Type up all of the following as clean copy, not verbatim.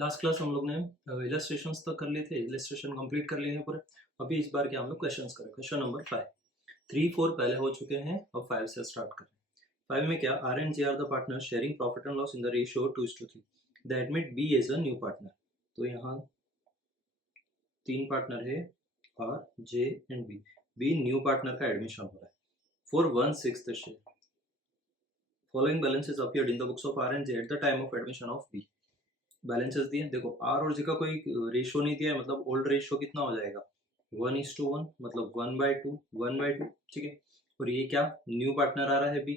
Last class हम लोग ने इलस्ट्रेशंस तक कर लिए थे, इलस्ट्रेशन कंप्लीट कर लिए हैं पूरे। अभी इस बार क्या हम लोग क्वेश्चंस करें। क्वेश्चन नंबर 5, 3, 4 पहले हो चुके हैं, अब 5 से स्टार्ट करें। 5 में क्या, R and J are the partner sharing profit and loss in the ratio 2:3। The admit B as a new partner. तो यहाँ 3 पार्टनर है, R, J and B. B new partner का एडमिशन हो रहा है for 1/6 share. Following balances appeared in the books of R and J at the time of admission of B. Balances दिए, देखो are और जे का कोई रेशियो नहीं दिया है, मतलब ओल्ड रेशियो कितना हो जाएगा 1:1, मतलब 1/2, ठीक है। और ये क्या, न्यू पार्टनर आ रहा है बी।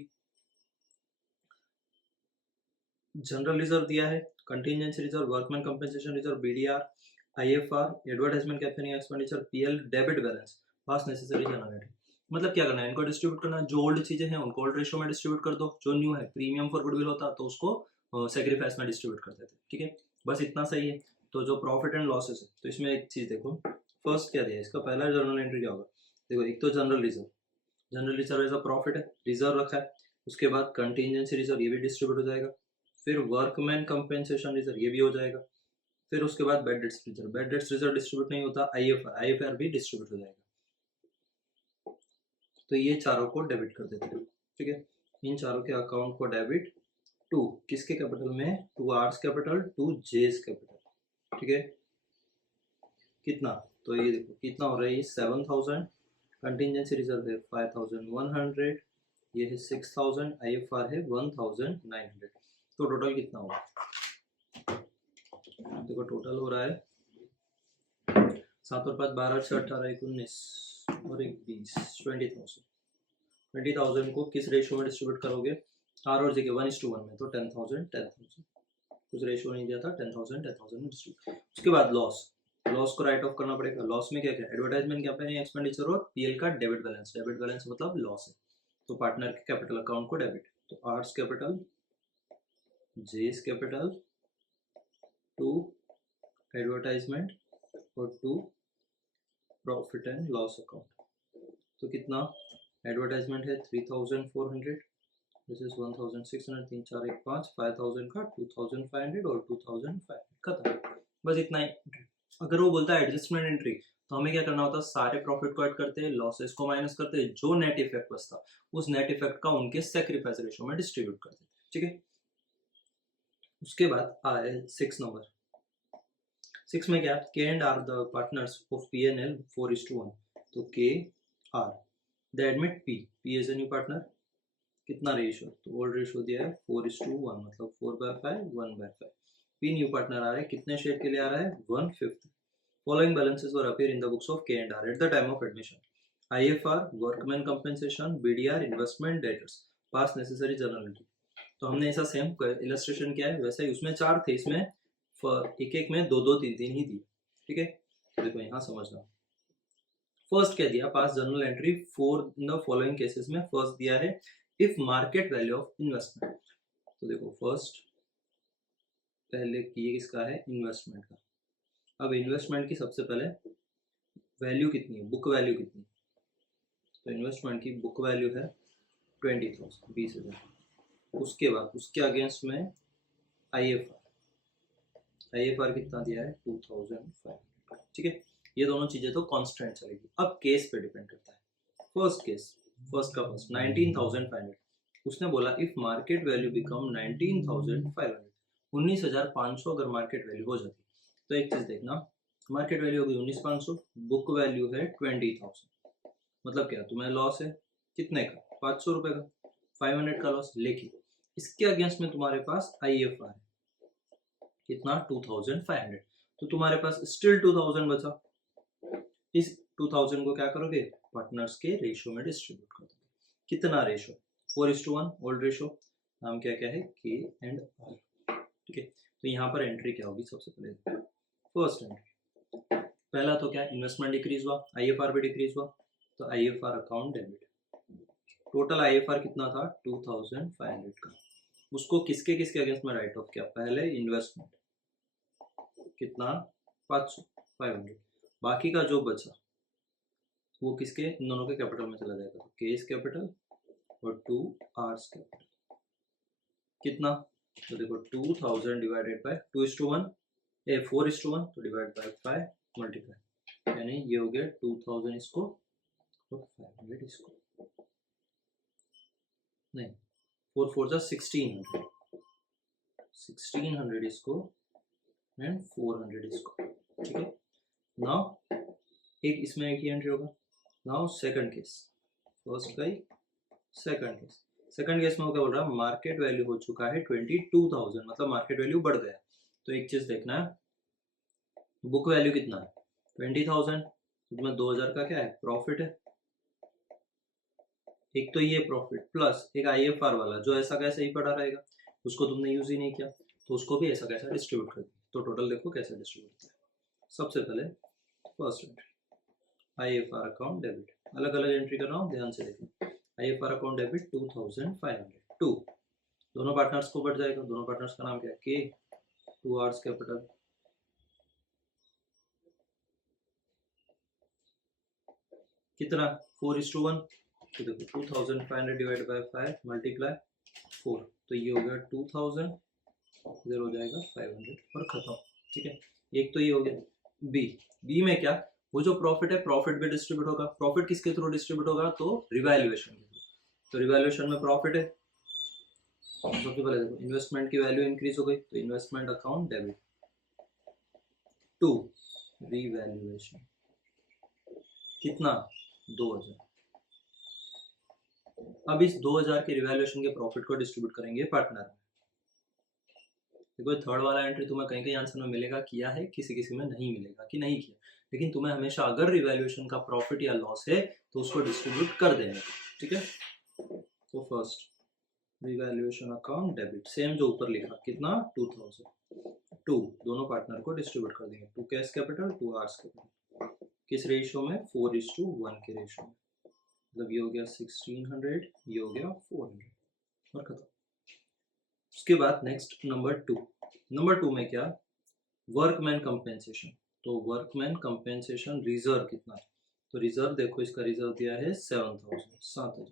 जनरल रिजर्व दिया है, contingency reserve, workman compensation reserve, BDR, IFR, advertisement campaigning expenditure, PL, debit balance, पास नेसेसरी जनरेट। मतलब क्या करना है, इनको डिस्ट्रीब्यूट करना है। जो ओल्ड चीजें हैं उनको ओल्ड रेशियो में डिस्ट्रीब्यूट कर दो, जो न्यू है प्रीमियम फॉर गुडविल होता तो उसको सेक्रीफाइस में डिस्ट्रीब्यूट कर देते, ठीक है। बस इतना सही है। तो जो प्रॉफिट एंड लॉसेस है, तो इसमें एक चीज देखो, फर्स्ट क्या दिया है, इसका पहला जर्नल एंट्री क्या होगा। देखो एक तो general reserve, general reserve as a profit है, रिजर्व रखा है। उसके बाद कंटीजेंसी रिजर्व, ये भी डिस्ट्रीब्यूट हो जाएगा। फिर वर्कमैन कंपेंसेशन रिजर्व, ये भी हो जाएगा। फिर उसके बाद bad debts reserve, bad debts reserve distribute नहीं होता, आईएफआर, आईएफआर भी डिस्ट्रीब्यूट हो जाएगा। तो ये चारों को डेबिट कर देते हैं, ठीक है। इन चारों के अकाउंट को डेबिट टू किसके कैपिटल में, टू आर्स कैपिटल, टू जेस कैपिटल, ठीक है। कितना, तो ये देखो कितना हो रहा है, ये 7,000, कंटीजेंसी रिजर्व है 5,100, ये है 6,000, आईएफआर है 1,900। तो टोटल कितना होगा, देखो टोटल हो रहा है 7 और 5 12, 6 18 1 19 और 1 20, 20,000 को किस रेशियो में डिस्ट्रीब्यूट करोगे, आर और जे के 1:1 में, तो 10,000 10,000, कुछ रेशियो नहीं दिया था, 10,000 10,000 में डिस्ट्रीब्यूट। उसके बाद लॉस, लॉस को राइट ऑफ करना पड़ेगा। लॉस में क्या क्या, एडवर्टाइजमेंट कैंपेनिंग एक्सपेंडिचर और पीएल का डेबिट बैलेंस, डेबिट बैलेंस मतलब लॉस है, तो पार्टनर के कैपिटल अकाउंट को डेबिट। तो R's capital, J's capital, to advertisement और to profit and loss account. तो कितना, एडवर्टाइजमेंट है 3,400, दिस इज 1,600, 3 4 1 5, 5,000 का 2,500 और 2,500 खत्म। बस इतना ही। अगर वो बोलता है एडजस्टमेंट एंट्री, तो हमें क्या करना होता है, सारे प्रॉफिट को ऐड करते हैं, लॉसेस को माइनस करते हैं, जो नेट इफेक्ट बचता उस नेट इफेक्ट का उनके सैक्रिफाइस रेशियो में डिस्ट्रीब्यूट करते हैं, ठीक है। उसके बाद आए 6 नंबर। 6 में क्या, K and R the partners of P N L 4:1। तो K R, the admit P, P as a new partner, कितना रेशियो, तो ओल्ड रेशियो दिया है 4:1, मतलब 4/5 1/5। पी न्यू पार्टनर आ रहा है, कितने शेयर के लिए आ रहा है, 1/5। Following balances were appear in the books of K and R at the time of admission. IFR, workman compensation, BDR, investment debtors, pass necessary journal entry. तो हमने ऐसा सेम इलस्ट्रेशन किया है, वैसे ही उसमें 4 थे, इसमें एक एक में 2 2 3 3 ही दिए, ठीक है। तो देखो यहाँ समझना, फर्स्ट क्या दिया, पास journal entry for in the following cases में फर्स्ट दिया है if market value of investment. तो देखो फर्स्ट पहले ये किसका है, इन्वेस्टमेंट का। अब इन्वेस्टमेंट की सबसे पहले वैल्यू कितनी है, बुक वैल्यू कितनी है, तो इन्वेस्टमेंट की बुक वैल्यू है 20,000, 20,000। उसके बाद उसके अगेंस्ट में आईएफआर, आईएफआर कितना दिया है 2,500, ठीक है। ये दोनों चीजें तो कांस्टेंट चलेगी। अब केस पे डिपेंड करता है। फर्स्ट केस, फर्स्ट का फर्स्ट 19,500, उसने बोला इफ मार्केट वैल्यू बिकम 19,500, 19,500 अगर मार्केट वैल्यू हो जाती, तो एक चीज देखना, मार्केट वैल्यू होगी 19,500, बुक वैल्यू है 20,000, मतलब क्या, तुम्हें लॉस है कितने का, 500 रुपए का, 500 का लॉस। लेकिन इसके अगेंस्ट में तुम्हारे पास आईएफआर है, कितना 2,500, तो तुम्हारे पास स्टिल 2,000 बचा। इस 2,000 को क्या करोगे, पार्टनर्स के रेशियो में डिस्ट्रीब्यूट कर दोगे। कितना रेशियो, 4:1, ओल्ड रेशियो, नाम क्या क्या है, के एंड आर, ठीक है। तो यहाँ पर एंट्री क्या होगी, सबसे पहले फर्स्ट एंट्री, पहला तो क्या, इन्वेस्टमेंट डिक्रीज हुआ, आईएफआर भी डिक्रीज हुआ, तो IFR account debit. Total IFR कितना था 2,500 का, उसको किसके किसके अगेंस्ट में राइट ऑफ किया, पहले इन्वेस्टमेंट कितना 500, 500, बाकी का जो बचा वो किसके, इन दोनों के कैपिटल में चला जाएगा, केस कैपिटल और 2 आर्स कैपिटल। कितना, तो देखो 2,000 डिवाइडेड बाय 2:1, ए 4:1 तो डिवाइड बाय 5 मल्टीप्लाई, यानी ये हो गया 2000 इसको और 500 इसको, नहीं 4 4 जा 1600, 1600 इसको एंड 400 इसको, ठीक है। नाउ एक इसमें एक ही एंट्री होगा। नाउ सेकंड केस, फर्स्ट का ही सेकंड केस, सेकंड केस में क्या बोल रहा है, मार्केट वैल्यू हो चुका है 22,000, मतलब मार्केट वैल्यू बढ़ गया। तो एक चीज देखना है, बुक वैल्यू कितना है 20,000, उसमें 2000 का क्या है प्रॉफिट है, एक तो ये प्रॉफिट प्लस एक IFR वाला जो ऐसा कैसे ही पड़ा रहेगा, उसको तुमने यूज ही नहीं किया, तो उसको भी ऐसा कैसा डिस्ट्रीब्यूट कर दिया। तो टोटल देखो कैसे डिस्ट्रीब्यूट किया। सबसे पहले first entry IFR account debit, अलग अलग एंट्री कर रहा हूँ, ध्यान से देखो। IFR अकाउंट डेबिट 2500, दोनों पार्टनर्स को बढ़ जाएगा। दोनों पार्टनर्स का नाम क्या है, के, टू आर्स कैपिटल, कितना 4:1, तो देखो 2500 डिवाइड बाय 5 मल्टीप्लाई 4, तो ये हो गया 2000, इधर हो जाएगा 500 और खत्म, ठीक है। एक तो ये हो गया। बी में क्या, वो जो प्रॉफिट है प्रॉफिट भी डिस्ट्रीब्यूट होगा। प्रॉफिट किसके थ्रू डिस्ट्रीब्यूट होगा, तो रिवैल्यूएशन के थ्रू। तो रिवैल्यूएशन में प्रॉफिट है, सबसे पहले देखो इन्वेस्टमेंट की वैल्यू इंक्रीज हो गई, तो investment account debit to revaluation, कितना 2000। अब इस 2000 के रिवैल्यूएशन के प्रॉफिट को डिस्ट्रीब्यूट करेंगे पार्टनर में। देखो थर्ड वाला एंट्री तुम्हें कहीं कहीं आंसर में मिलेगा किया है, किसी किसी में नहीं मिलेगा कि नहीं किया, लेकिन तुम्हें हमेशा अगर रिवैल्यूएशन का प्रॉफिट या लॉस है तो उसको डिस्ट्रीब्यूट कर देना, ठीक है। तो first revaluation account debit, same जो ऊपर लिखा, कितना 2000, टू दोनों पार्टनर को डिस्ट्रीब्यूट कर देंगे, to cash capital to R's capital, किस रेशियो में 4:1 के रेशियो में, मतलब ये हो गया 1600, ये हो गया 400 और खत्म। उसके बाद नेक्स्ट नंबर टू में क्या, वर्कमैन कंपेंसेशन। तो वर्कमैन कंपेंसेशन रिजर्व कितना है, तो रिजर्व देखो इसका रिजर्व दिया है 7,000,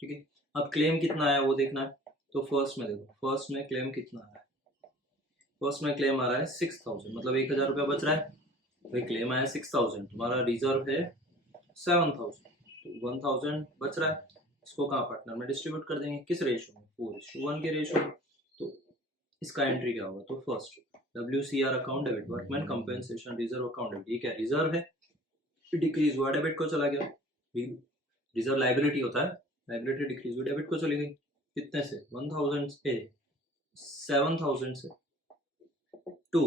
ठीक है। अब क्लेम कितना है वो देखना है, तो फर्स्ट में देखो, फर्स्ट में क्लेम कितना आ रहा है, फर्स्ट में क्लेम आ रहा है 6,000, मतलब 1,000 रुपया बच रहा है। भाई क्लेम आया 6,000, तुम्हारा रिजर्व है 7,000, तो 1,000 बच रहा है। इसको कहाँ पार्टनर में डिस्ट्रीब्यूट कर देंगे, किस रेशियो में 4:1 के रेशियो में। तो इसका एंट्री क्या होगा, तो first WCR account debit, workman compensation reserve account debit, ये क्या रिजर्व है, डिक्रीज हुआ डेबिट को चला गया। रिजर्व लाइबिलिटी होता है, लाइबिलिटी डिक्रीज हुई डेबिट को चली गई, कितने से 1,000 से 7,000 से टू,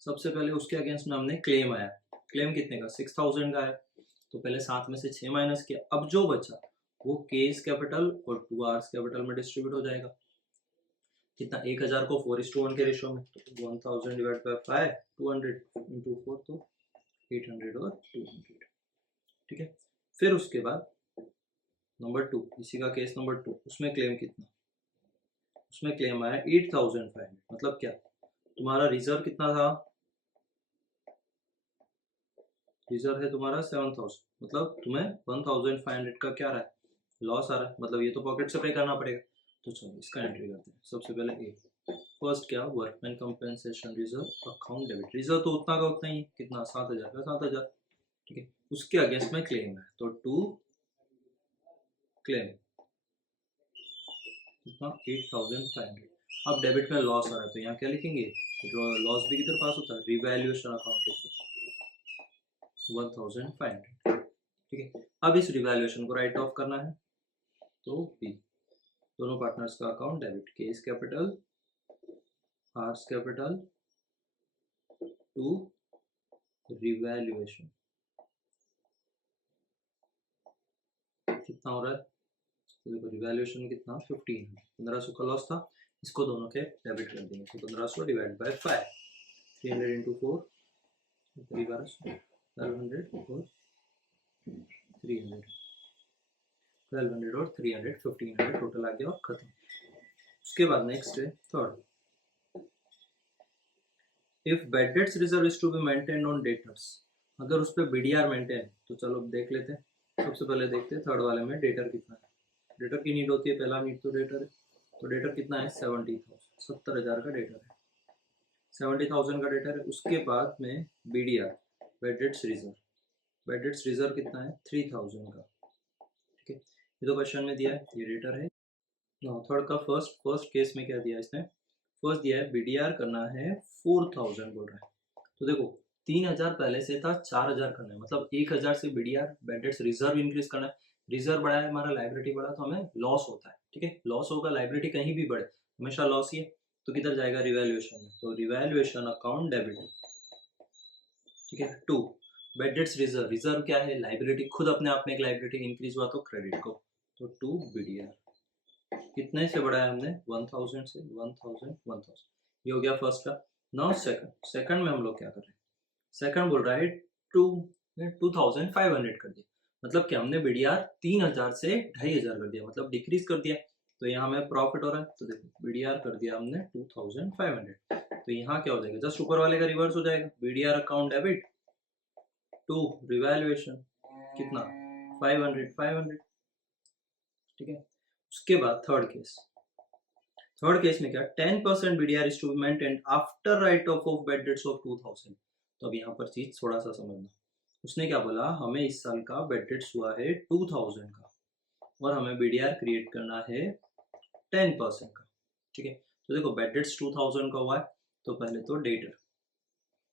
सबसे पहले उसके अगेंस्ट में हमने क्लेम आया, क्लेम कितने का 6,000 का है, तो पहले 7 में से 6 माइनस किया, अब जो बचा वो केस कैपिटल और टू आर्स कैपिटल में डिस्ट्रीब्यूट हो जाएगा। कितना 1,000 को 4:1 के रेशियो में, तो 1,000 डिवाइड बाय 5, 200 इंटू 4, तो 800 और 200, ठीक है। फिर उसके बाद नंबर 2, इसी का केस नंबर 2, उसमें क्लेम कितना, उसमें क्लेम आया 8,500, मतलब क्या, तुम्हारा रिजर्व कितना था, रिजर्व है तुम्हारा 7,000, मतलब तुम्हें 1,500 का क्या रहा है, लॉस आ रहा है, मतलब ये तो पॉकेट से पे करना पड़ेगा। तो चलो इसका एंट्री करते हैं। सबसे पहले ए, फर्स्ट क्या, workman compensation reserve account debit, reserve तो उतना का उतना ही, कितना 7,000 का 7,000, ठीक है। उसके अगेंस्ट में क्लेम है, तो टू क्लेम कितना 8,500। अब डेबिट में लॉस आ रहा है, तो यहाँ क्या लिखेंगे, लॉस भी किधर पास होता है, रिवैल्यूएशन अकाउंट के थ्रू 1,500, ठीक है। अब इस रिवैल्यूएशन को राइट ऑफ करना है, तो बी, दोनों पार्टनर्स का account debit, K's capital R's capital to revaluation, कितना हो रहा है, तो देखो रिवैल्यूएशन कितना 1500 का लॉस था, इसको दोनों के डेबिट कर देंगे, तो 1500 डिवाइड बाय 5, 300 इंटू 4, 1200, 1200 और 300, 1200 और 300, 1500 टोटल आ गया और खत्म। उसके बाद नेक्स्ट है third, if bad debts reserve is to be maintained on debtors, अगर उस पर BDR मेंटेन, तो चलो देख लेते हैं। सबसे पहले देखते हैं थर्ड वाले में डेटर कितना है, डेटर की नीड होती है, पहला नीड तो डेटर है, तो डेटर कितना है 70,000, 70,000 का डेटर है। 70,000 का डेटर है। उसके बाद में BDR bad debts reserve, bad debts reserve कितना है 3,000 का, ठीक है। ये तो क्वेश्चन में दिया है, ये डेटर है। थर्ड का फर्स्ट केस में क्या दिया इसने, फर्स्ट दिया है BDR करना है 4,000 बोल रहा है। तो देखो 3,000 पहले से था, 4,000 करना है, मतलब 1,000 से BDR bad debts reserve increase करना है। रिजर्व बढ़ा है हमारा, लाइबिलिटी बढ़ा, तो हमें लॉस होता है, ठीक है। लॉस होगा, लाइबिलिटी कहीं भी बढ़े हमेशा लॉस ही है, तो किधर जाएगा रिवैल्यूएशन में, तो रिवैल्यूएशन अकाउंट डेबिट, ठीक है। 2 बेड डेट्स रिजर्व, रिजर्व क्या है लाइबिलिटी, खुद अपने आप में एक लाइबिलिटी इंक्रीज हुआ तो क्रेडिट को, तो 2 BDR कितने से बढ़ाया हमने 1,000 से 1,000 ये हो गया फर्स्ट का। नाउ सेकंड में हम लोग क्या कर रहे हैं, सेकंड बोल रहा है 2,500 कर दिया, मतलब क्या हमने BDR 3,000 से 2,500 कर दिया, मतलब डिक्रीज कर दिया। तो यहाँ हमें प्रॉफिट हो रहा है, तो देखो BDR कर दिया हमने 2,500, तो यहाँ क्या हो जाएगा, जस्ट ऊपर वाले का रिवर्स हो जाएगा, BDR account debit to revaluation कितना 500, ठीक है। उसके बाद थर्ड केस में क्या 10% BDR is to be maintained after write off of bad debts of 2,000। तो अब यहाँ पर चीज थोड़ा सा समझना, उसने क्या बोला, हमें इस साल का बेड डेट्स हुआ है 2,000 का और हमें BDR क्रिएट करना है 10% का, ठीक है। तो देखो बेड डेट्स 2,000 का हुआ है, तो पहले तो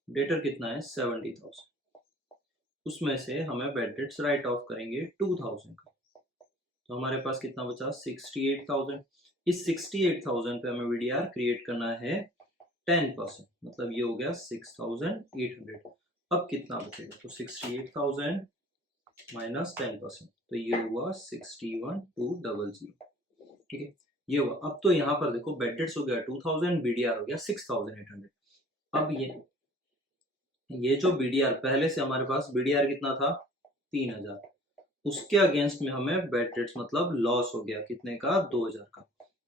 डेटर कितना है 70,000, उसमें से हमें बेड डेट्स राइट ऑफ करेंगे 2,000 का, तो हमारे पास कितना बचा 68,000। इस 68,000 पे हमें BDR क्रिएट करना है 10%, मतलब ये हो गया 6,800। अब कितना बचेगा, तो 68,000 माइनस 10%, तो ये हुआ 61,200, ठीक है। ये हुआ। अब तो यहाँ पर देखो बेड डेट्स हो गया 2,000, BDR हो गया 6,800। अब ये जो BDR पहले से हमारे पास BDR कितना था 3,000, उसके अगेंस्ट में हमें बेड डेट्स मतलब लॉस हो गया कितने का 2,000 का,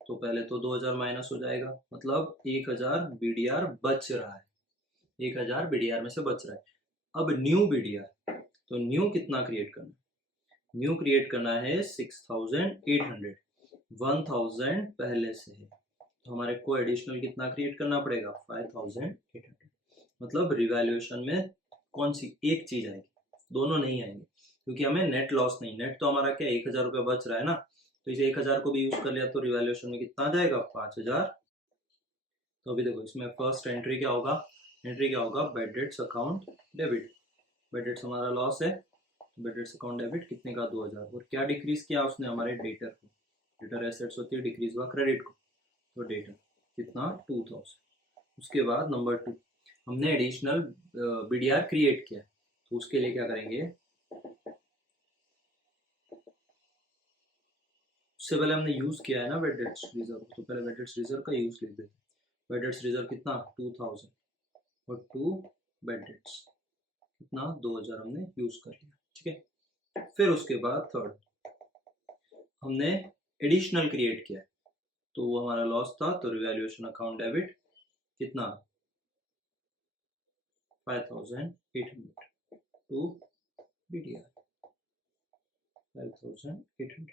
तो पहले तो 2,000 माइनस हो जाएगा, मतलब 1,000 BDR बच रहा है, 1,000 BDR में से बच रहा है। अब न्यू BDR, तो न्यू कितना क्रिएट करना है, न्यू क्रिएट करना है 6,800, 1,000 पहले से है, तो हमारे को एडिशनल कितना क्रिएट करना पड़ेगा 5,800, मतलब रिवैल्यूएशन में कौन सी एक चीज आएगी, दोनों नहीं आएंगे, क्योंकि हमें नेट लॉस नहीं, नेट तो हमारा क्या 1,000 रुपये बच रहा है ना, तो इसे 1,000 को भी यूज कर लिया तो रिवैल्यूएशन में कितना आ जाएगा 5,000। तो अभी देखो इसमें फर्स्ट एंट्री क्या होगा, bad debts account debit, bad debts हमारा लॉस है, बेड डेट्स अकाउंट डेबिट कितने का 2,000, और क्या डिक्रीज किया उसने हमारे डेटर को, डेटर एसेट्स होती है, डिक्रीज हुआ क्रेडिट को, तो डेटर कितना 2,000। उसके बाद नंबर 2 हमने एडिशनल BDR क्रिएट किया, तो उसके लिए क्या करेंगे, उससे पहले हमने यूज किया है ना बेड डेट्स रिजर्व, तो पहले बेड डेट्स रिजर्व का यूज लिख देते। बेड डेट्स रिजर्व कितना 2,000 और 2 बेड डेट्स कितना 2,000 हमने यूज कर लिया, ठीक है। फिर उसके बाद थर्ड हमने एडिशनल क्रिएट किया, तो वो हमारा लॉस था, तो रिवैल्यूएशन अकाउंट डेबिट कितना 5,800 टू BDR 5,800,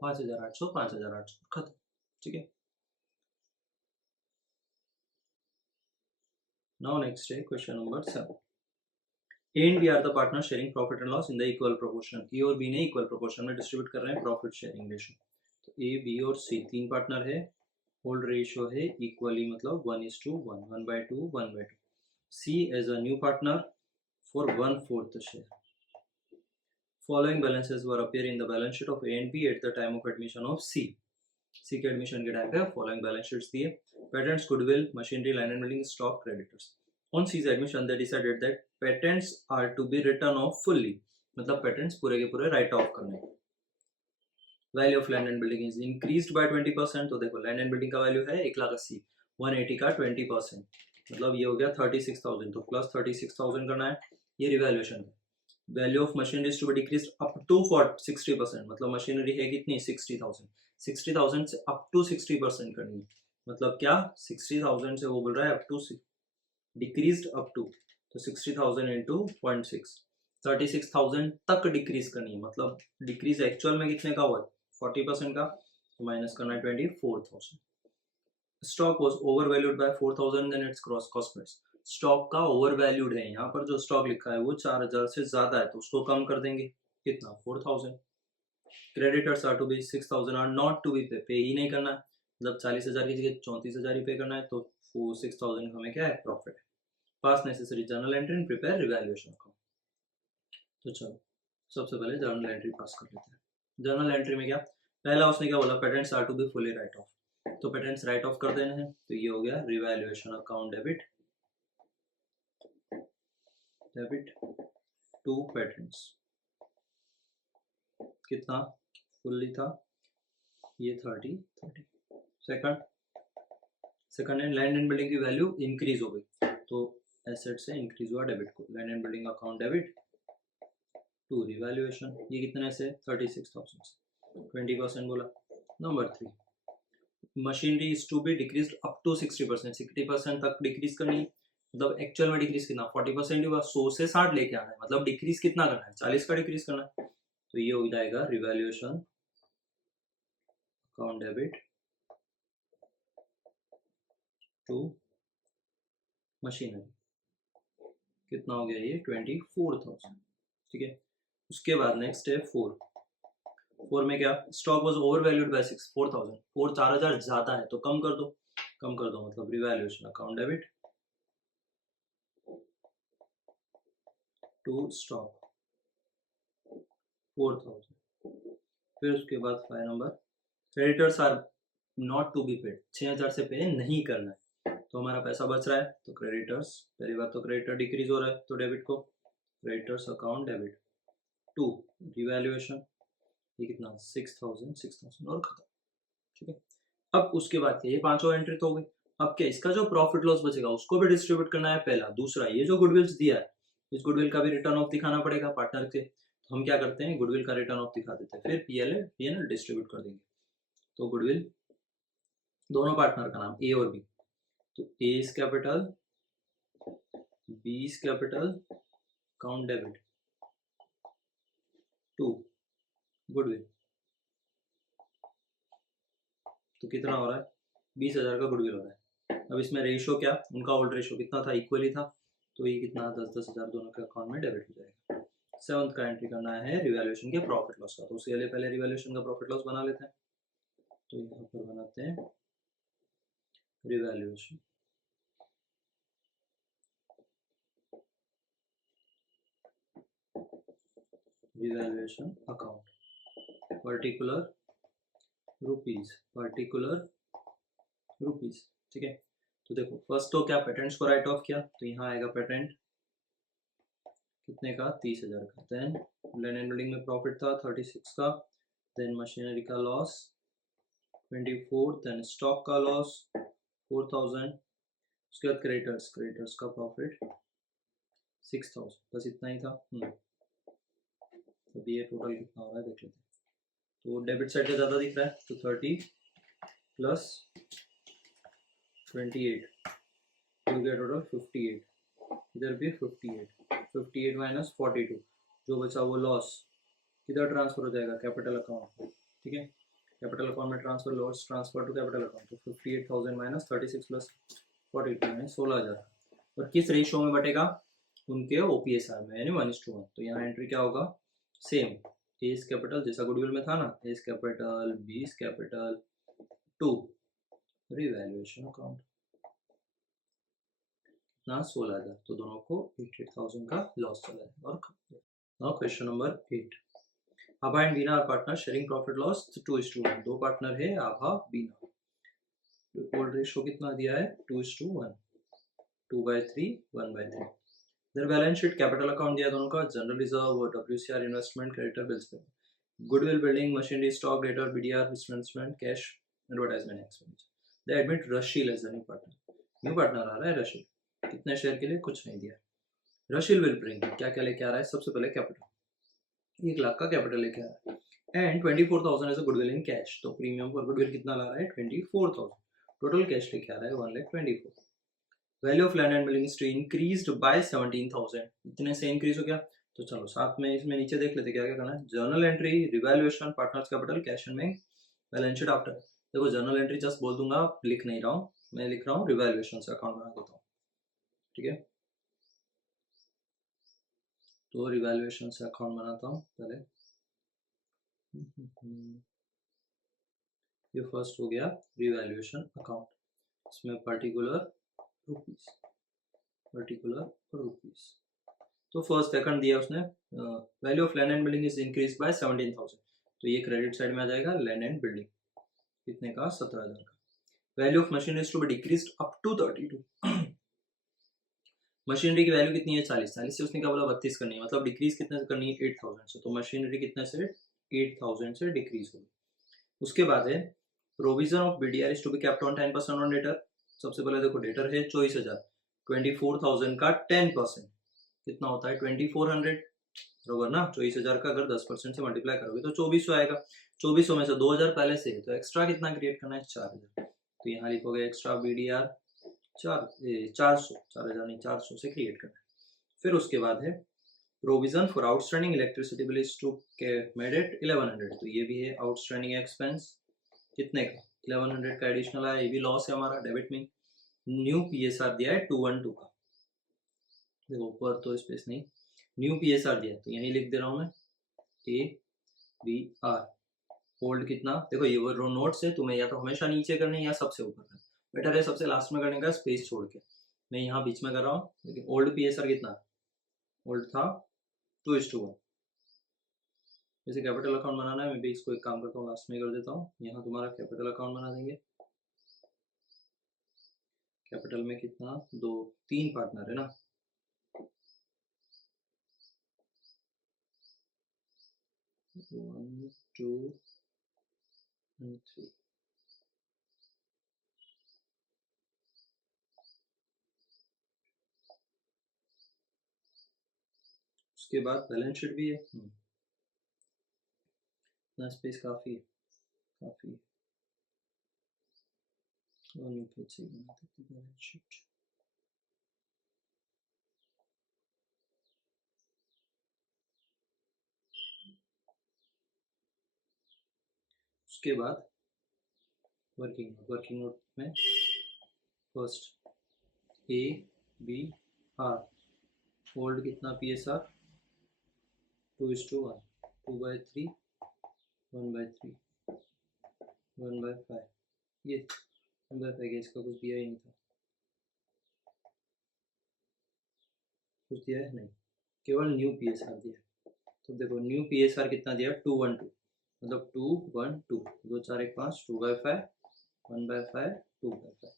5,800 5,800 खत्म, ठीक है। Now next है question number 7। A and B are the partners sharing profit and loss in the equal proportion। A और B ने इक्वल प्रोपोर्शन में डिस्ट्रीब्यूट कर रहे हैं प्रॉफिट शेयरिंग रेशियो। तो A, B और C तीन पार्टनर है, होल्ड रेशियो है इक्वली, मतलब 1:1, 1/2, 1/2। C as a new partner for 1/4 share. Following balances were appear in the balance sheet of A and B at the time of admission of C। C के admission के time पे following balance sheets दिए, patents, goodwill, machinery, land and building, stock, creditors. On C's admission they decided that patents are to be written off fully, मतलब patents पूरे के पूरे right of करने। Value of land and building is increased by 20%, तो देखो land and building का value है 1,80,000, 180 का 20%, मतलब ये हो गया 36,000, तो प्लस 36,000 करना है, ये रिवैल्यूएशन है। Value of machinery to be decrease up to 60%, मतलब मशीनरी है कितनी 60,000 से अप टू 60% करनी है, मतलब क्या 60,000 से वो बोल रहा है up to decrease up to, तो 60,000 इंटू 0.6, 36,000 तक डिक्रीज करनी है, मतलब डिक्रीज एक्चुअल में कितने का हुआ 40% का, तो माइनस करना है 24,000। Stock was over valued by 4000 then its cross cost price. Stock का ओवर वैल्यूड है, यहाँ पर जो स्टॉक लिखा है वो 4000 से ज्यादा है तो उसको कम कर देंगे, कितना 4000। Creditors are to be 6000 are not to be pay ही नहीं करना है, मतलब 40,000 की जगह 34,000 ही पे करना है, तो 6,000 हमें क्या है प्रॉफिट है। पास necessary journal entry and prepare revaluation account. तो चलो सबसे पहले जर्नल एंट्री पास कर लेते हैं। जर्नल एंट्री में क्या, पहला उसने क्या बोला, patents are to be fully write off, तो पेटेंट्स राइट ऑफ कर देने हैं, तो ये हो गया revaluation account debit to patents. कितना फुल्ली था ये 30। Second hand land and building की वैल्यू इंक्रीज हो गई, तो एसेट से इंक्रीज हुआ डेबिट को, land and building account debit to revaluation. ये कितने से 36,000 से 20% बोला। Number 3, machinery is to be decrease up to 60%, 60% तक डिक्रीज करनी, मतलब एक्चुअल में डिक्रीज कितना 40% हुआ, 100 से 60 लेके आना है, मतलब डिक्रीज कितना करना है 40 का डिक्रीज करना है, तो ये हो जाएगा revaluation account debit to machinery. कितना हो गया ये 24,000, ठीक है। उसके बाद नेक्स्ट है 4 में क्या, stock was over valued by 4,000, 4,000 ज्यादा है तो कम कर दो, मतलब revaluation account debit to stock 4,000। फिर उसके बाद 5 number, creditors are not to be paid, 6,000 से पे नहीं करना है, तो हमारा पैसा बच रहा है, तो क्रेडिटर्स, पहली बात तो क्रेडिटर डिक्रीज हो रहा है, तो डेबिट को creditors account debit to revaluation, ये कितना 6,000 और खत्म, ठीक है। अब उसके बाद ये 5 और एंट्री तो हो गई। अब क्या, इसका जो प्रॉफिट लॉस बचेगा उसको भी डिस्ट्रीब्यूट करना है पहला। दूसरा, ये जो गुडविल्स दिया है इस गुडविल का भी रिटर्न ऑफ दिखाना पड़ेगा पार्टनर के, तो हम क्या करते हैं गुडविल का रिटर्न ऑफ दिखा देते हैं, फिर पीएनएल डिस्ट्रीब्यूट कर देंगे। तो गुडविल दोनों पार्टनर का नाम ए और बी, तो A is capital, B is capital, account debit to goodwill, तो कितना हो रहा है 20,000 का गुडविल हो रहा है। अब इसमें रेशो क्या, उनका ओल्ड रेशो कितना था, इक्वली था, तो ये कितना 10,000 दोनों के अकाउंट में डेबिट हो जाएगा। 7th का एंट्री करना है रिवैल्यूएशन के प्रॉफिट लॉस का, तो उसके लिए पहले रिवैल्यूएशन का प्रॉफिट लॉस बना लेते हैं, तो यहाँ पर बनाते हैं रिवैल्यूएशन अकाउंट पर्टिकुलर रुपीज, ठीक है। तो देखो फर्स्ट तो क्या पेटेंट्स को राइट ऑफ किया, तो यहाँ आएगा पेटेंट कितने का 30,000 का, देन लैंड एंड बिल्डिंग में प्रॉफिट था 36 का, देन मशीनरी का लॉस 24, देन स्टॉक का लॉस 4,000, उसके बाद क्रेडिटर्स का प्रॉफिट 6,000, बस इतना ही था। तो ये टोटल कितना हो रहा है देख लेते हैं, तो डेबिट साइड का ज़्यादा दिख रहा है, तो 30 प्लस 28 हो गया टोटल 58, इधर भी 58 माइनस 42, जो बचा वो लॉस किधर ट्रांसफर हो जाएगा कैपिटल अकाउंट, ठीक है। कैपिटल अकाउंट में transfer, loss transfer to capital account, तो 58,000 माइनस 36 प्लस 42 माइनस 16,000, और किस रेशियो में बटेगा उनके ओपीएसआर में, यानी 1:1। तो यहाँ एंट्री क्या होगा, सेम ए इज कैपिटल जैसा गुडविल में था ना, A is capital, B is capital to revaluation account ना 16,000, तो दोनों को 88,000 का लॉस चला है। और now question number 8, Abha and Bina are partner sharing profit loss 2:1, दो पार्टनर है आभा बीना, ओल्ड रेशियो कितना दिया है 2:1, 2/3 1/3। Their balance sheet capital account दिया दोनों का, जनरल रिजर्व और WCR investment, creditor bills pay, goodwill building machinery stock debtor BDR investment cash advertisement expenditure. They admit Rashil as new partner आ रहा है रशील, कितने शेयर के लिए कुछ नहीं दिया। रशील विल ब्रिंग क्या क्या लेके आ रहा है, सबसे पहले कैपिटल 1 लाख का कैपिटल लेके आ रहा है, and 24,000 as a goodwill in cash, तो प्रीमियम फॉर गुडविल कितना ला रहा है 24,000, टोटल कैश लेके आ रहा है 1,24,000। Value of land and building history increased by 17,000, इतने से इंक्रीज हो गया, तो चलो साथ में इसमें नीचे देख लेते क्या क्या करना है, journal entry, revaluation, partners capital, cash and bank, balance sheet after. देखो जर्नल एंट्री जस्ट बोल दूंगा, लिख नहीं रहा हूँ, मैं लिख रहा हूँ रिवैल्यूएशन से अकाउंट बना देता हूँ, ठीक है। तो रिवैल्यूएशन से अकाउंट बनाता हूँ पहले। ये फर्स्ट हो गया रिवैल्यूएशन अकाउंट, इसमें पर्टिकुलर रुपीस। तो फर्स्ट सेकंड दिया उसने, value of land and building is increase by 17,000, तो ये क्रेडिट साइड में आ जाएगा, लैंड एंड बिल्डिंग कितने का, 17,000 का। Value of machinery is to be decreased up to 32, machinery की वैल्यू कितनी है 40, 40 से उसने क्या बोला 32 करनी है, मतलब डिक्रीज कितने से करनी है 8,000 से, तो मशीनरी कितने से 8,000 से डिक्रीज होगी। उसके बाद है provision of BDR is to be kept on 10% on debtor. सबसे पहले देखो डेटर है 24,000, 24,000 का 10% कितना होता है 2400, बरोबर ना। 24,000 का अगर 10% से मल्टीप्लाई करोगे तो 2400 आएगा, 2400 में से 2,000 पहले से, तो एक्स्ट्रा कितना क्रिएट करना है 4,000, तो यहाँ लिखोगे एक्स्ट्रा बीडीआर 4,000 नहीं 400 से क्रिएट करना है। फिर उसके बाद है provision for outstanding electricity bill is to made it 1100, तो ये भी है आउटस्टैंडिंग एक्सपेंस कितने का 1100 का एडिशनल है, ये भी लॉस है हमारा डेबिट में। न्यू पीएसआर दिया है 212 का, देखो ऊपर तो स्पेस नहीं, न्यू पीएसआर दिया है तो यही लिख दे रहा हूँ मैं ABR। ओल्ड कितना, देखो ये वो रो नोट्स है, तुम्हें या तो हमेशा नीचे करने या सबसे ऊपर करना, बेटर है सबसे लास्ट में करने का स्पेस छोड़ के, मैं यहाँ बीच में कर रहा हूँ। लेकिन ओल्ड पीएसआर कितना, ओल्ड था 2:1। जैसे कैपिटल अकाउंट बनाना है, मैं भी इसको एक काम करता हूँ लास्ट में कर देता हूँ, यहाँ तुम्हारा कैपिटल अकाउंट बना देंगे। कैपिटल में कितना, 3 पार्टनर है ना, 1 2 and 3। उसके बाद बैलेंस शीट भी है, इतना स्पेस काफी है, काफी है। और न्यू पेज से बना देते हैं बैलेंस शीट। उसके बाद वर्किंग नोट में फर्स्ट ABR, ओल्ड कितना PSR 2:1, 2/3, 1/3, 1/5, ये 1/5 इसका कुछ दिया ही नहीं था, कुछ दिया है नहीं, केवल न्यू PSR दिया। तो देखो न्यू PSR कितना दिया 212, मतलब 212, 2 4 1 5, 2/5, 1/5, 2/5।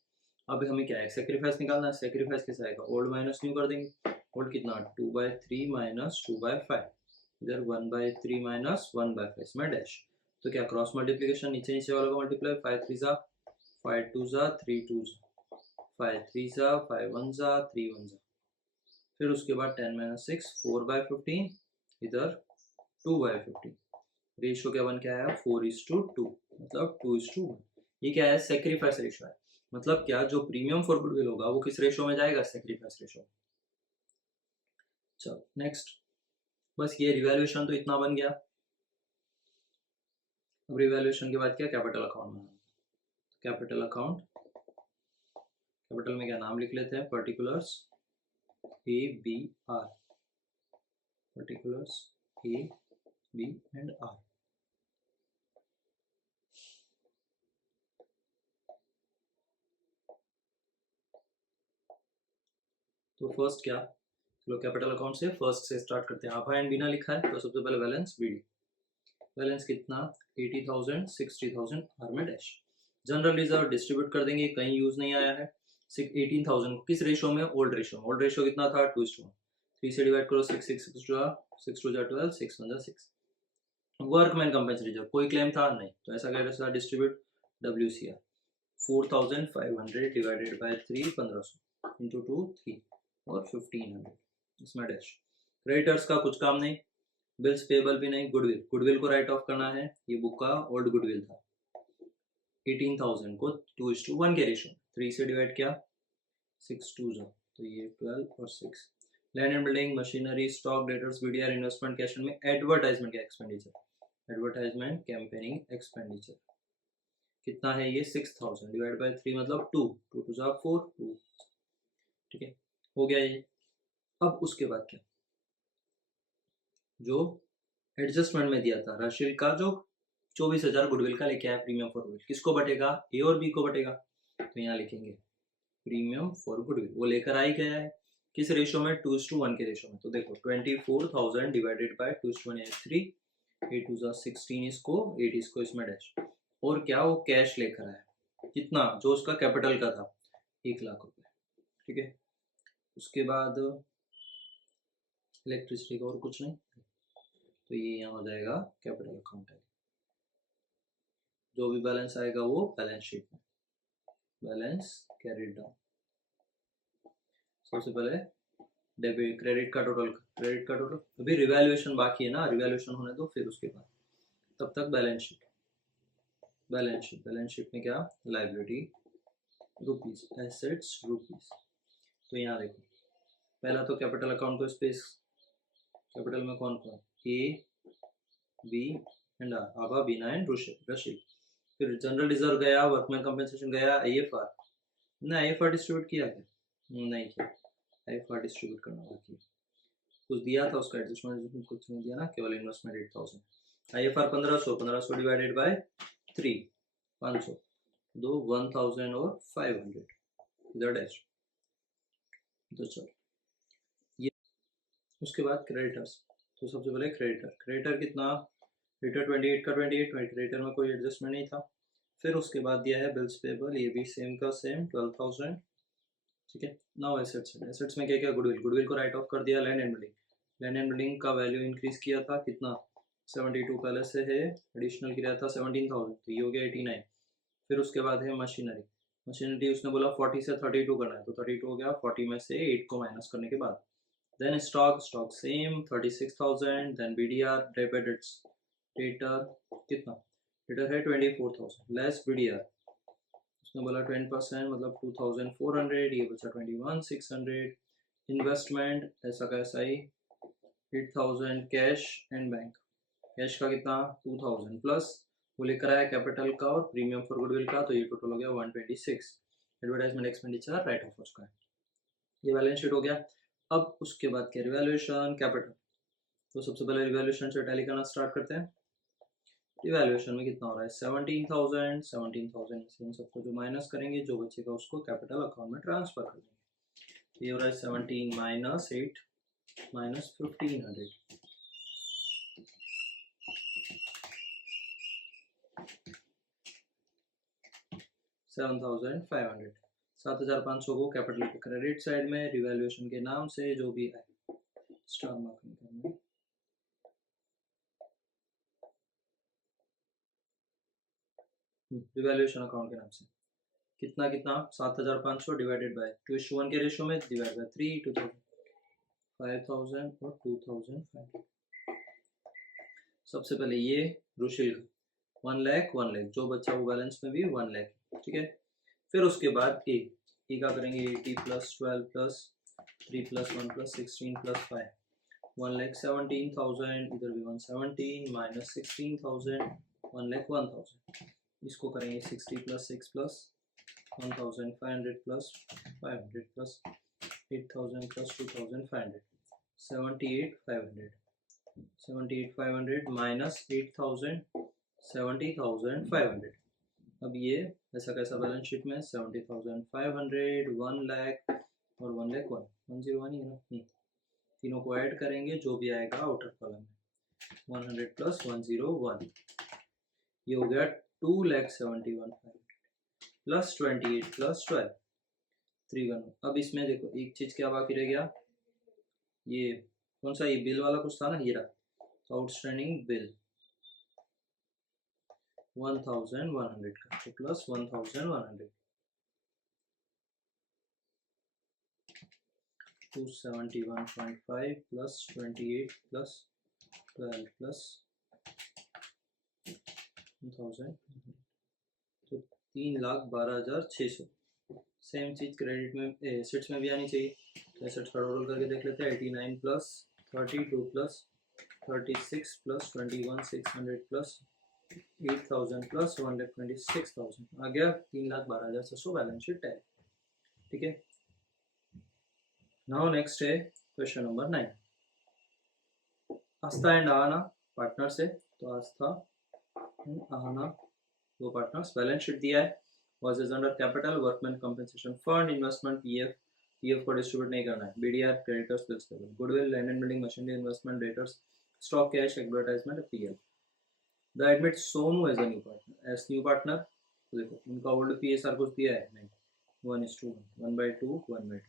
अब हमें क्या है सेक्रीफाइस निकालना है, सेक्रीफाइस कैसे आएगा, ओल्ड माइनस न्यू कर देंगे। ओल्ड कितना 2/3 माइनस 2/5, इधर 1/3 माइनस 1/5, इसमें डैश, तो क्या क्रॉस मल्टीप्लीकेशन, नीचे नीचे वालों का मल्टीप्लाई, 5 3 जा 5 2 जा 3 2 जा 5 3 जा 5 1 जा 3 1 जा, फिर उसके बाद 10 - 6 4/15, इधर 2/15, रेशियो क्या बन के आया 4:2, मतलब 2:1। ये क्या है सेक्रीफाइस रेशियो है, मतलब क्या जो प्रीमियम फॉर गुडविल होगा वो किस रेशियो में जाएगा, सेक्रीफाइस रेशियो। चलो नेक्स्ट, बस ये रिवैल्यूएशन तो इतना बन गया। अब रिवैल्यूएशन के बाद क्या कैपिटल अकाउंट बनाना, कैपिटल अकाउंट, कैपिटल में क्या नाम लिख लेते हैं, particulars ABR, particulars A B and R। तो फर्स्ट क्या, चलो कैपिटल अकाउंट से फर्स्ट से स्टार्ट करते हैं। आभा एंड बीना लिखा है तो सबसे पहले बैलेंस BD, बैलेंस कितना 80,000 60,000 आर में डैश। जनरल रिजर्व डिस्ट्रीब्यूट कर देंगे, कहीं यूज नहीं आया है। 18,000 किस रेशो में, ओल्ड रेशो में, ओल्ड रेशो कितना था 2:1, 3 से डिवाइड करो 6 6 6 2 जा 12, 6 1 जा 6। वर्कमैन कंपेंसेशन रिजर्व कोई क्लेम था नहीं, तो ऐसा कैसे distribute, WCR 4,500 divided by 3 1500 into 2 3 और 1,500, इसमें डैश। क्रेडिटर्स का कुछ काम नहीं, बिल्स पेबल भी नहीं, गुडविल, गुडविल को राइट ऑफ करना है, ये बुक का ओल्ड गुडविल था। 18,000 को 2:1 के रेशो, 3 से डिवाइड किया 6 2 जा, तो ये 12 और 6। Land and building, machinery, stock, debtors, BDR, investment, cash में, एडवर्टाइजमेंट का एक्सपेंडिचर, एडवर्टाइजमेंट कैंपेनिंग एक्सपेंडिचर, कितना है ये 6000 डिवाइड बाय 3 मतलब 2 2 टू जा 4 2, ठीक है, हो गया ये। अब उसके बाद क्या, जो एडजस्टमेंट में दिया था राशिल का जो 24,000 गुडविल का लेके आया प्रीमियम फॉर गुडविल, किसको बटेगा, ए और बी को बटेगा, तो यहाँ लिखेंगे प्रीमियम फॉर गुडविल, वो लेकर आ ही गया है किस रेशो में, 2:1 के रेशो में। तो देखो 24,000 डिवाइडेड बाय 2:1 is 3, 8 2 जा 16 इसको, 8 इसको, इसमें डैश, और क्या वो कैश लेकर आया, कितना, जो उसका कैपिटल का था 1,00,000 रुपए, ठीक है। उसके बाद इलेक्ट्रिसिटी का और कुछ नहीं, तो ये यहाँ हो जाएगा कैपिटल अकाउंट है, जो भी बैलेंस आएगा वो बैलेंस शीट में, बैलेंस कैरिड डाउन। सबसे पहले डेबिट क्रेडिट का टोटल, क्रेडिट का टोटल, अभी रिवैल्यूएशन बाकी है ना, रिवैल्यूएशन होने दो फिर उसके बाद, तब तक balance sheet, balance sheet, balance sheet में क्या, लाइबिलिटी रुपीज, एसेट्स रुपीज। तो यहाँ देखो पहला तो कैपिटल अकाउंट को स्पेस, कैपिटल में कौन कौन, A B and R, Abha Bina and Rashid. फिर जनरल रिजर्व गया, वर्कमैन कंपनसेशन गया, आईएफआर, ना आईएफआर डिस्ट्रीब्यूट किया क्या, नहीं किया, आईएफआर डिस्ट्रीब्यूट करना बाकी, कुछ दिया था उसका एडजस्टमेंट कुछ नहीं दिया ना, केवल इन्वेस्टमेंट 8,000, आईएफआर 1500 डिवाइडेड बाय 3 500 दो 1000 और 500 इधर डैश, तो चलो ये। उसके बाद क्रेडिटर्स, तो सबसे पहले क्रेडिटर, क्रेडिटर कितना, क्रेडिटर 28 का 28, क्रेडिटर में कोई एडजस्टमेंट नहीं था। फिर उसके बाद दिया है बिल्स पेबल, ये भी सेम का सेम 12,000, ठीक है। नाउ एसेट्स, एसेट्स में क्या क्या, गुडविल, गुडविल को राइट ऑफ कर दिया, land and building, land and building का वैल्यू इंक्रीज किया था कितना, 72 पहले से है, एडिशनल किया था 17,000, तो ये हो गया 89। फिर उसके बाद है मशीनरी, मशीनरी उसने बोला 40 से 32 करना है, तो 32 हो गया, 40 में से 8 को माइनस करने के बाद। Then stock, stock same 36,000, then BDR, debits, debtor कितना, डेटर है 24,000 लेस बीडीआर, उसने बोला 20% मतलब 2,400, ये बचा 21,600, इन्वेस्टमेंट ऐसा कैसा ही 8,000, कैश एंड बैंक, कैश का कितना 2,000 प्लस वो लेकर आया कैपिटल का और प्रीमियम फॉर गुडविल का, तो ये टोटल हो गया 126, एडवर्टाइजमेंट एक्सपेंडिचर राइट ऑफ उसका है, ये बैलेंस शीट हो गया। अब उसके बाद क्या, रिवैल्यूएशन कैपिटल, तो सबसे पहले रिवैल्यूएशन से टैली करना स्टार्ट करते हैं। रिवैल्यूएशन में कितना हो रहा है 17,000, 17,000 से इन सबको जो माइनस करेंगे, जो बचेगा उसको कैपिटल अकाउंट में ट्रांसफर कर देंगे, ये हो रहा है 17 माइनस 8 माइनस 1500, 7,500, 7,500 को कैपिटल के क्रेडिट साइड में रिवैल्यूएशन के नाम से जो भी है स्टार मार्किंग करना, रिवैल्यूएशन अकाउंट के नाम से कितना कितना 7,500 डिवाइडेड बाय 2:1 के रेशो में, डिवाइड बाय 3 2000, 5,000 और 2,500। सबसे पहले ये रुशिल का 1 लाख 1 लाख, जो बच्चा वो बैलेंस में भी 1 लाख, ठीक है। फिर उसके बाद ए का करेंगे 80 plus 12 plus 3 plus 1 plus 16 plus 5, 1,17,000, इधर भी 117 माइनस 16,000, 1,01,000, इसको करेंगे 60 plus 6 plus 1,500 plus 500 plus 8,000 plus 2,500, 78,500, 78,500 minus 8,000, 70,500। अब ये ऐसा कैसा बैलेंस शीट में 70,500, 1 लाख और 1 लाख 101 ही है ना, तीनों को ऐड करेंगे, जो भी आएगा आउटर कॉलम में 100 प्लस 101, ये हो गया 2,71,500 प्लस 28 प्लस 12 311। अब इसमें देखो एक चीज क्या बाकी रह गया, ये कौन सा, ये बिल वाला कुछ था ना, ये रहा आउटस्टैंडिंग बिल 1,100 का, तो प्लस 1,100, 271.5 प्लस 28 प्लस 12 प्लस 1,000, तो 3,12,600। सेम चीज क्रेडिट में एसेट्स में भी आनी चाहिए, तो एसेट्स का टोटल करके देख लेते हैं, 89 plus 32 plus 36 plus 21,600 plus 8,000 plus 126,000 आ गया 3,12,700 बैलेंस शीट है। ठीक है, नाउ नेक्स्ट है question number 9। Aastha and Aahna partners है, तो आस्था एंड आहना दो पार्टनर्स। बैलेंस शीट दिया है, was is under capital, workman compensation fund, investment PF को डिस्ट्रीब्यूट नहीं करना है, BDR creditors bills payable, goodwill land and building machinery investment debtors stock cash advertisement PL. The admit Sonu as a new partner, as new partner. तो देखो उनका old PSR कुछ दिया है नहीं, 1:1, 1/2, 1/2।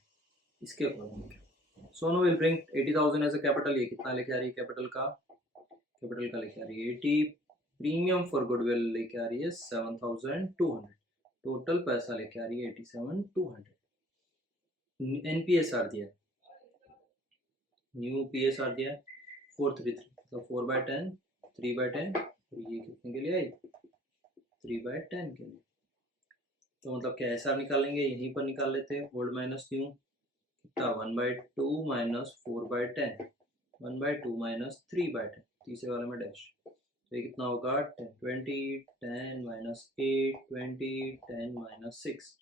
इसके according Sonu will bring 80,000 as a capital. ये कितना लेके आ रही है कैपिटल का लेके आ रही है 80। प्रीमियम फॉर गुडविल लेके आ रही है 7,200। टोटल पैसा लेके आ रही है 87,200। एनपीएसआर दिया है, न्यू पीएसआर दिया है 433, तो 4/10, 3/10। ये कितने के लिए आई, 3/10 के लिए। तो मतलब क्या एसआर निकालेंगे, यहीं पर निकाल लेते हैं, ओल्ड माइनस न्यू कितना 1/2 माइनस 4/10, 1/2 माइनस 3/10, तीसरे वाले में डैश। तो ये कितना होगा 10, 20, 10 माइनस 8, 20, 10 माइनस 6,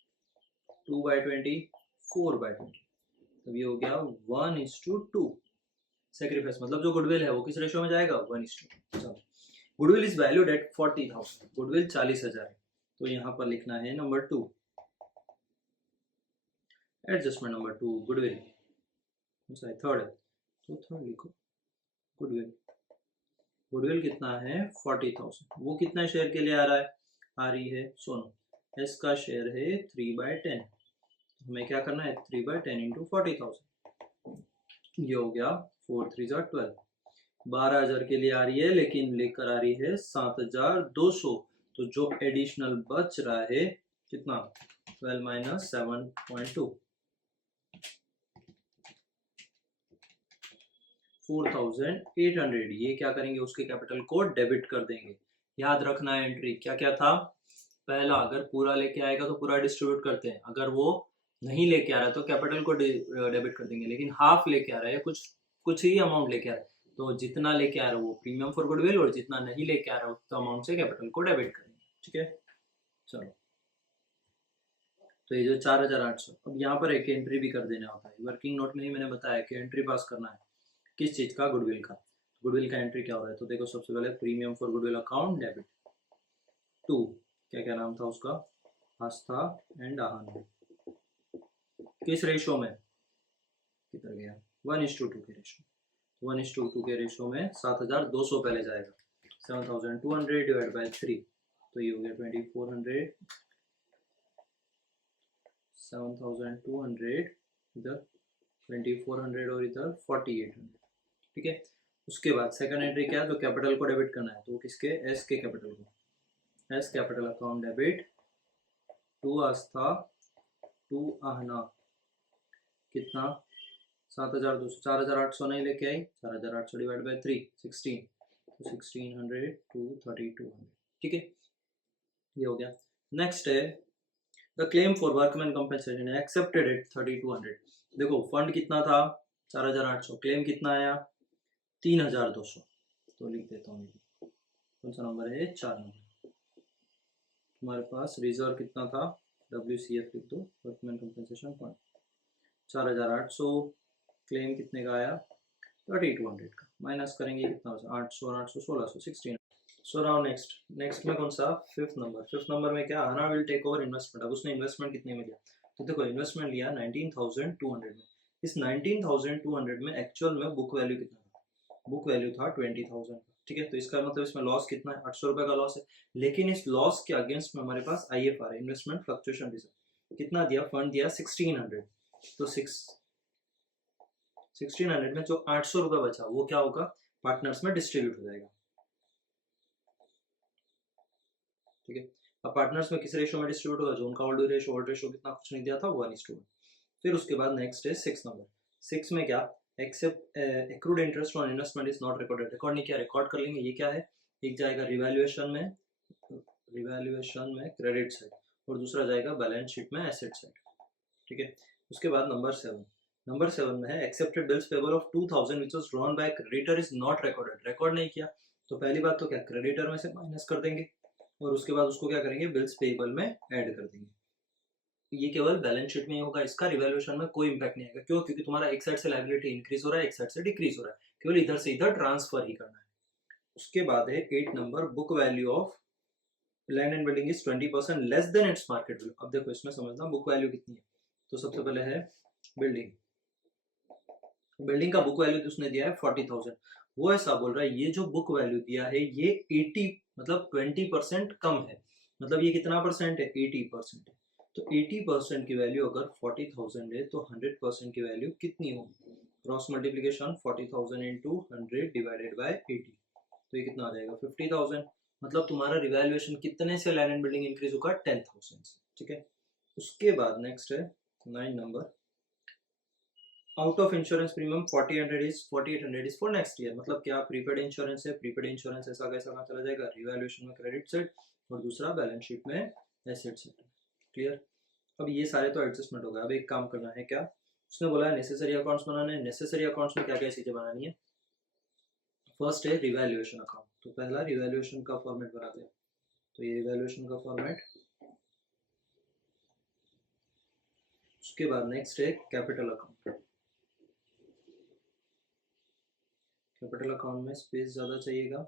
2/20, 4/20। तब ये हो गया 1:2। सेक्रीफाइस मतलब जो गुडविल है वो किस रेशियो में जाएगा, 1:2। Goodwill is valued at 40,000, goodwill 40,000 है, तो यहाँ पर लिखना है number 2, adjustment number 2 goodwill. Third है, तो थर्ड लिखो गुडविल। गुडविल कितना है 40,000, वो कितना शेयर के लिए आ रहा है, आ रही है सोनू, एस का शेयर है 3/10। हमें क्या करना है 3/10 इंटू 40,000, ये हो गया 4 3 12। 12,000 के लिए आ रही है, लेकिन लेकर आ रही है 7,200। तो जो एडिशनल बच रहा है कितना 12 माइनस 7.2, 4,800। ये क्या करेंगे, उसके कैपिटल को डेबिट कर देंगे। याद रखना है एंट्री क्या क्या था, पहला अगर पूरा लेके आएगा तो पूरा डिस्ट्रीब्यूट करते हैं, अगर वो नहीं लेके आ रहा तो कैपिटल को डेबिट कर देंगे, लेकिन हाफ लेके आ रहा है, कुछ ही अमाउंट लेके आ रहा है, तो जितना लेके आ रहा है वो प्रीमियम फॉर गुडविल, और जितना नहीं लेके आ रहा है उतना अमाउंट से कैपिटल को डेबिट करेंगे। ठीक है, चलो तो ये जो 4,800, अब यहाँ पर एक एंट्री भी कर देना होता है, वर्किंग नोट में ही मैंने बताया कि एंट्री पास करना है किस चीज का, गुडविल का। गुडविल का एंट्री क्या हो रहा है, तो देखो सबसे पहले premium for goodwill account debit to, क्या क्या नाम था उसका, आस्था एंड आहना, किस रेशो में, किधर गया 1:2 के रेशो, 1:2 के रेशो में 7,200 पहले जाएगा, 7,200 डिवाइड बाय 3, तो ये हो गया 2,400, 7,200 इधर 2,400 और इधर 4,800। ठीक है, उसके बाद सेकंड एंट्री क्या है, तो कैपिटल को डेबिट करना है, तो किसके, एस के कैपिटल को, S capital account debit to Aastha to Aahna, कितना 7,200, 4,800 नहीं लेके आई, 4,800 डिवाइड बाय 3, 16, तो 1,600 टू 3,200। ठीक है, ये हो गया। नेक्स्ट है the claim for workman compensation accepted eight 3,200। देखो फंड कितना था 4,800, क्लेम कितना आया 3,200, तो लिख देता हूँ, कौन सा नंबर है 4 नंबर। तुम्हारे पास रिजर्व कितना था, WCF लिख दो, वर्कमैन कंपनसेशन फंड 4,800, क्लेम कितने का आया 3,200 का, माइनस करेंगे कितना होगा 800 800 1600 16। सो नाउ नेक्स्ट में कौन सा, फिफ्थ नंबर में क्या, Aahna will take over investment. अब उसने इन्वेस्टमेंट कितने में लिया, तो देखो इन्वेस्टमेंट लिया 19,200 में, इस 19,200 में एक्चुअल में बुक वैल्यू कितना था, बुक वैल्यू था 20,000। ठीक है, तो इसका मतलब इसमें लॉस कितना है 800 रुपए का लॉस है, लेकिन इस लॉस के अगेंस्ट में हमारे पास IFR है, इन्वेस्टमेंट फ्लक्चुएशन रिजर्व, कितना दिया, फंड दिया 1,600, तो 1,600 में जो 800 रुपए बचा वो क्या होगा, पार्टनर्स में डिस्ट्रीब्यूट हो जाएगा। ठीक है, अब पार्टनर्स में किस रेशो में डिस्ट्रीब्यूट होगा, जो उनका ओल्ड रेशो कितना कुछ नहीं दिया था 1:1। फिर उसके बाद नेक्स्ट है 6 नंबर, 6 में क्या, except accrued interest on investment is not recorded, record नहीं किया, रिकॉर्ड कर लेंगे। ये क्या है, एक जाएगा रिवैल्यूएशन में क्रेडिट साइड, और दूसरा जाएगा बैलेंस शीट में एसेट साइड। ठीक है, उसके बाद नंबर 7 में है accepted bills payable of 2,000 which was drawn by creditor is not recorded, record नहीं किया, तो पहली बात तो क्या, क्रेडिटर में से माइनस कर देंगे और उसके बाद उसको क्या करेंगे, बिल्स पेएबल में ऐड कर देंगे। ये केवल बैलेंस शीट में ही होगा, इसका रिवैल्यूएशन में कोई इंपैक्ट नहीं आएगा। क्यों? क्योंकि तुम्हारा एक साइड से लायबिलिटी इंक्रीज हो रहा है, एक साइड से डिक्रीज हो रहा है, केवल इधर से इधर ट्रांसफर ही करना है। उसके बाद है 8 number, book value of land and building is 20% less than its market value. अब देखो इसमें समझना बुक वैल्यू कितनी है। तो सबसे पहले है बिल्डिंग, बिल्डिंग का बुक वैल्यू उसने दिया है 40,000। वो ऐसा बोल रहा है ये जो बुक वैल्यू दिया है ये 80 मतलब 20% कम है। मतलब ये कितना परसेंट है, 80% है। तो 80% की वैल्यू अगर 40,000 है तो 100% की वैल्यू कितनी होगी? Cross multiplication 40,000 into 100 divided by 80, तो ये कितना आ जाएगा 50,000। मतलब तुम्हारा रिवैल्यूएशन कितने से लैंड एंड बिल्डिंग इंक्रीज होगा, 10,000 से। ठीक है, उसके बाद नेक्स्ट है 9 number, out of insurance premium 4800 is for next year. मतलब क्या, प्रीपेड इंश्योरेंस है, प्रीपेड इंश्योरेंस ऐसा कैसा कहाँ चला जाएगा, रिवैल्यूएशन में क्रेडिट साइड और दूसरा बैलेंस शीट में एसेट साइड। क्लियर? अब ये सारे तो एडजस्टमेंट हो गया। अब एक काम करना है, क्या उसने बोला है, नेसेसरी अकाउंट्स बनाने हैं। नेसेसरी अकाउंट्स में क्या क्या चीजें बनानी है? फर्स्ट है रिवैल्यूएशन अकाउंट। तो पहला रिवैल्यूएशन का फॉर्मेट बनाते हैं। तो ये रिवैल्यूएशन का फॉर्मेट। उसके बाद नेक्स्ट है कैपिटल अकाउंट। कैपिटल अकाउंट में स्पेस ज़्यादा चाहिएगा,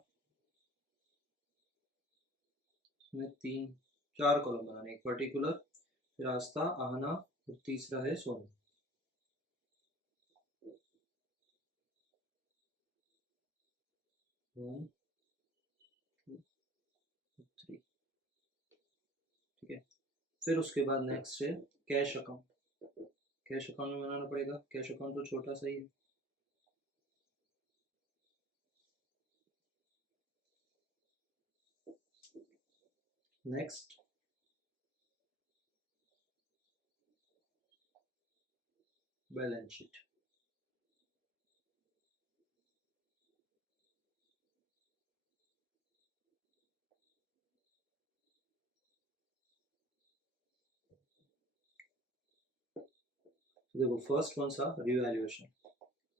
इसमें 3-4 कॉलम बनाने, एक पर्टिकुलर, फिर आस्था, आहना और तीसरा है सोनू। One, to, three. ठीक है, फिर उसके बाद नेक्स्ट है कैश अकाउंट। कैश अकाउंट में बनाना पड़ेगा, कैश अकाउंट तो छोटा सा ही है। Next balance sheet. देखो फर्स्ट कौन सा, रिवैल्यूएशन।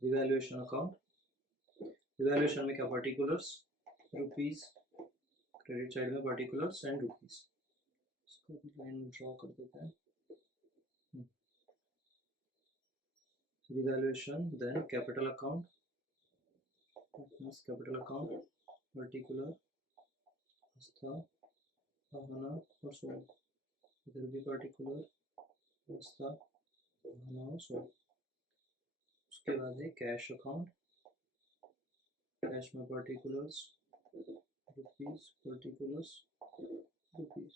रिवैल्यूएशन अकाउंट, रिवैल्यूएशन में क्या, पर्टिकुलर्स, रुपीज, क्रेडिट साइड में पर्टिकुलर्स एंड रुपीज। इसको लाइन ड्रॉ कर देते हैं। Revaluation, then capital account, capital account, particular, Aastha, Aahna और सोल। इधर भी पर्टिकुलर, आस्था, आहना और सोल। उसके बाद है कैश अकाउंट। कैश में पर्टिकुलर्स, रुपीज, पर्टिकुलर्स, रुपीज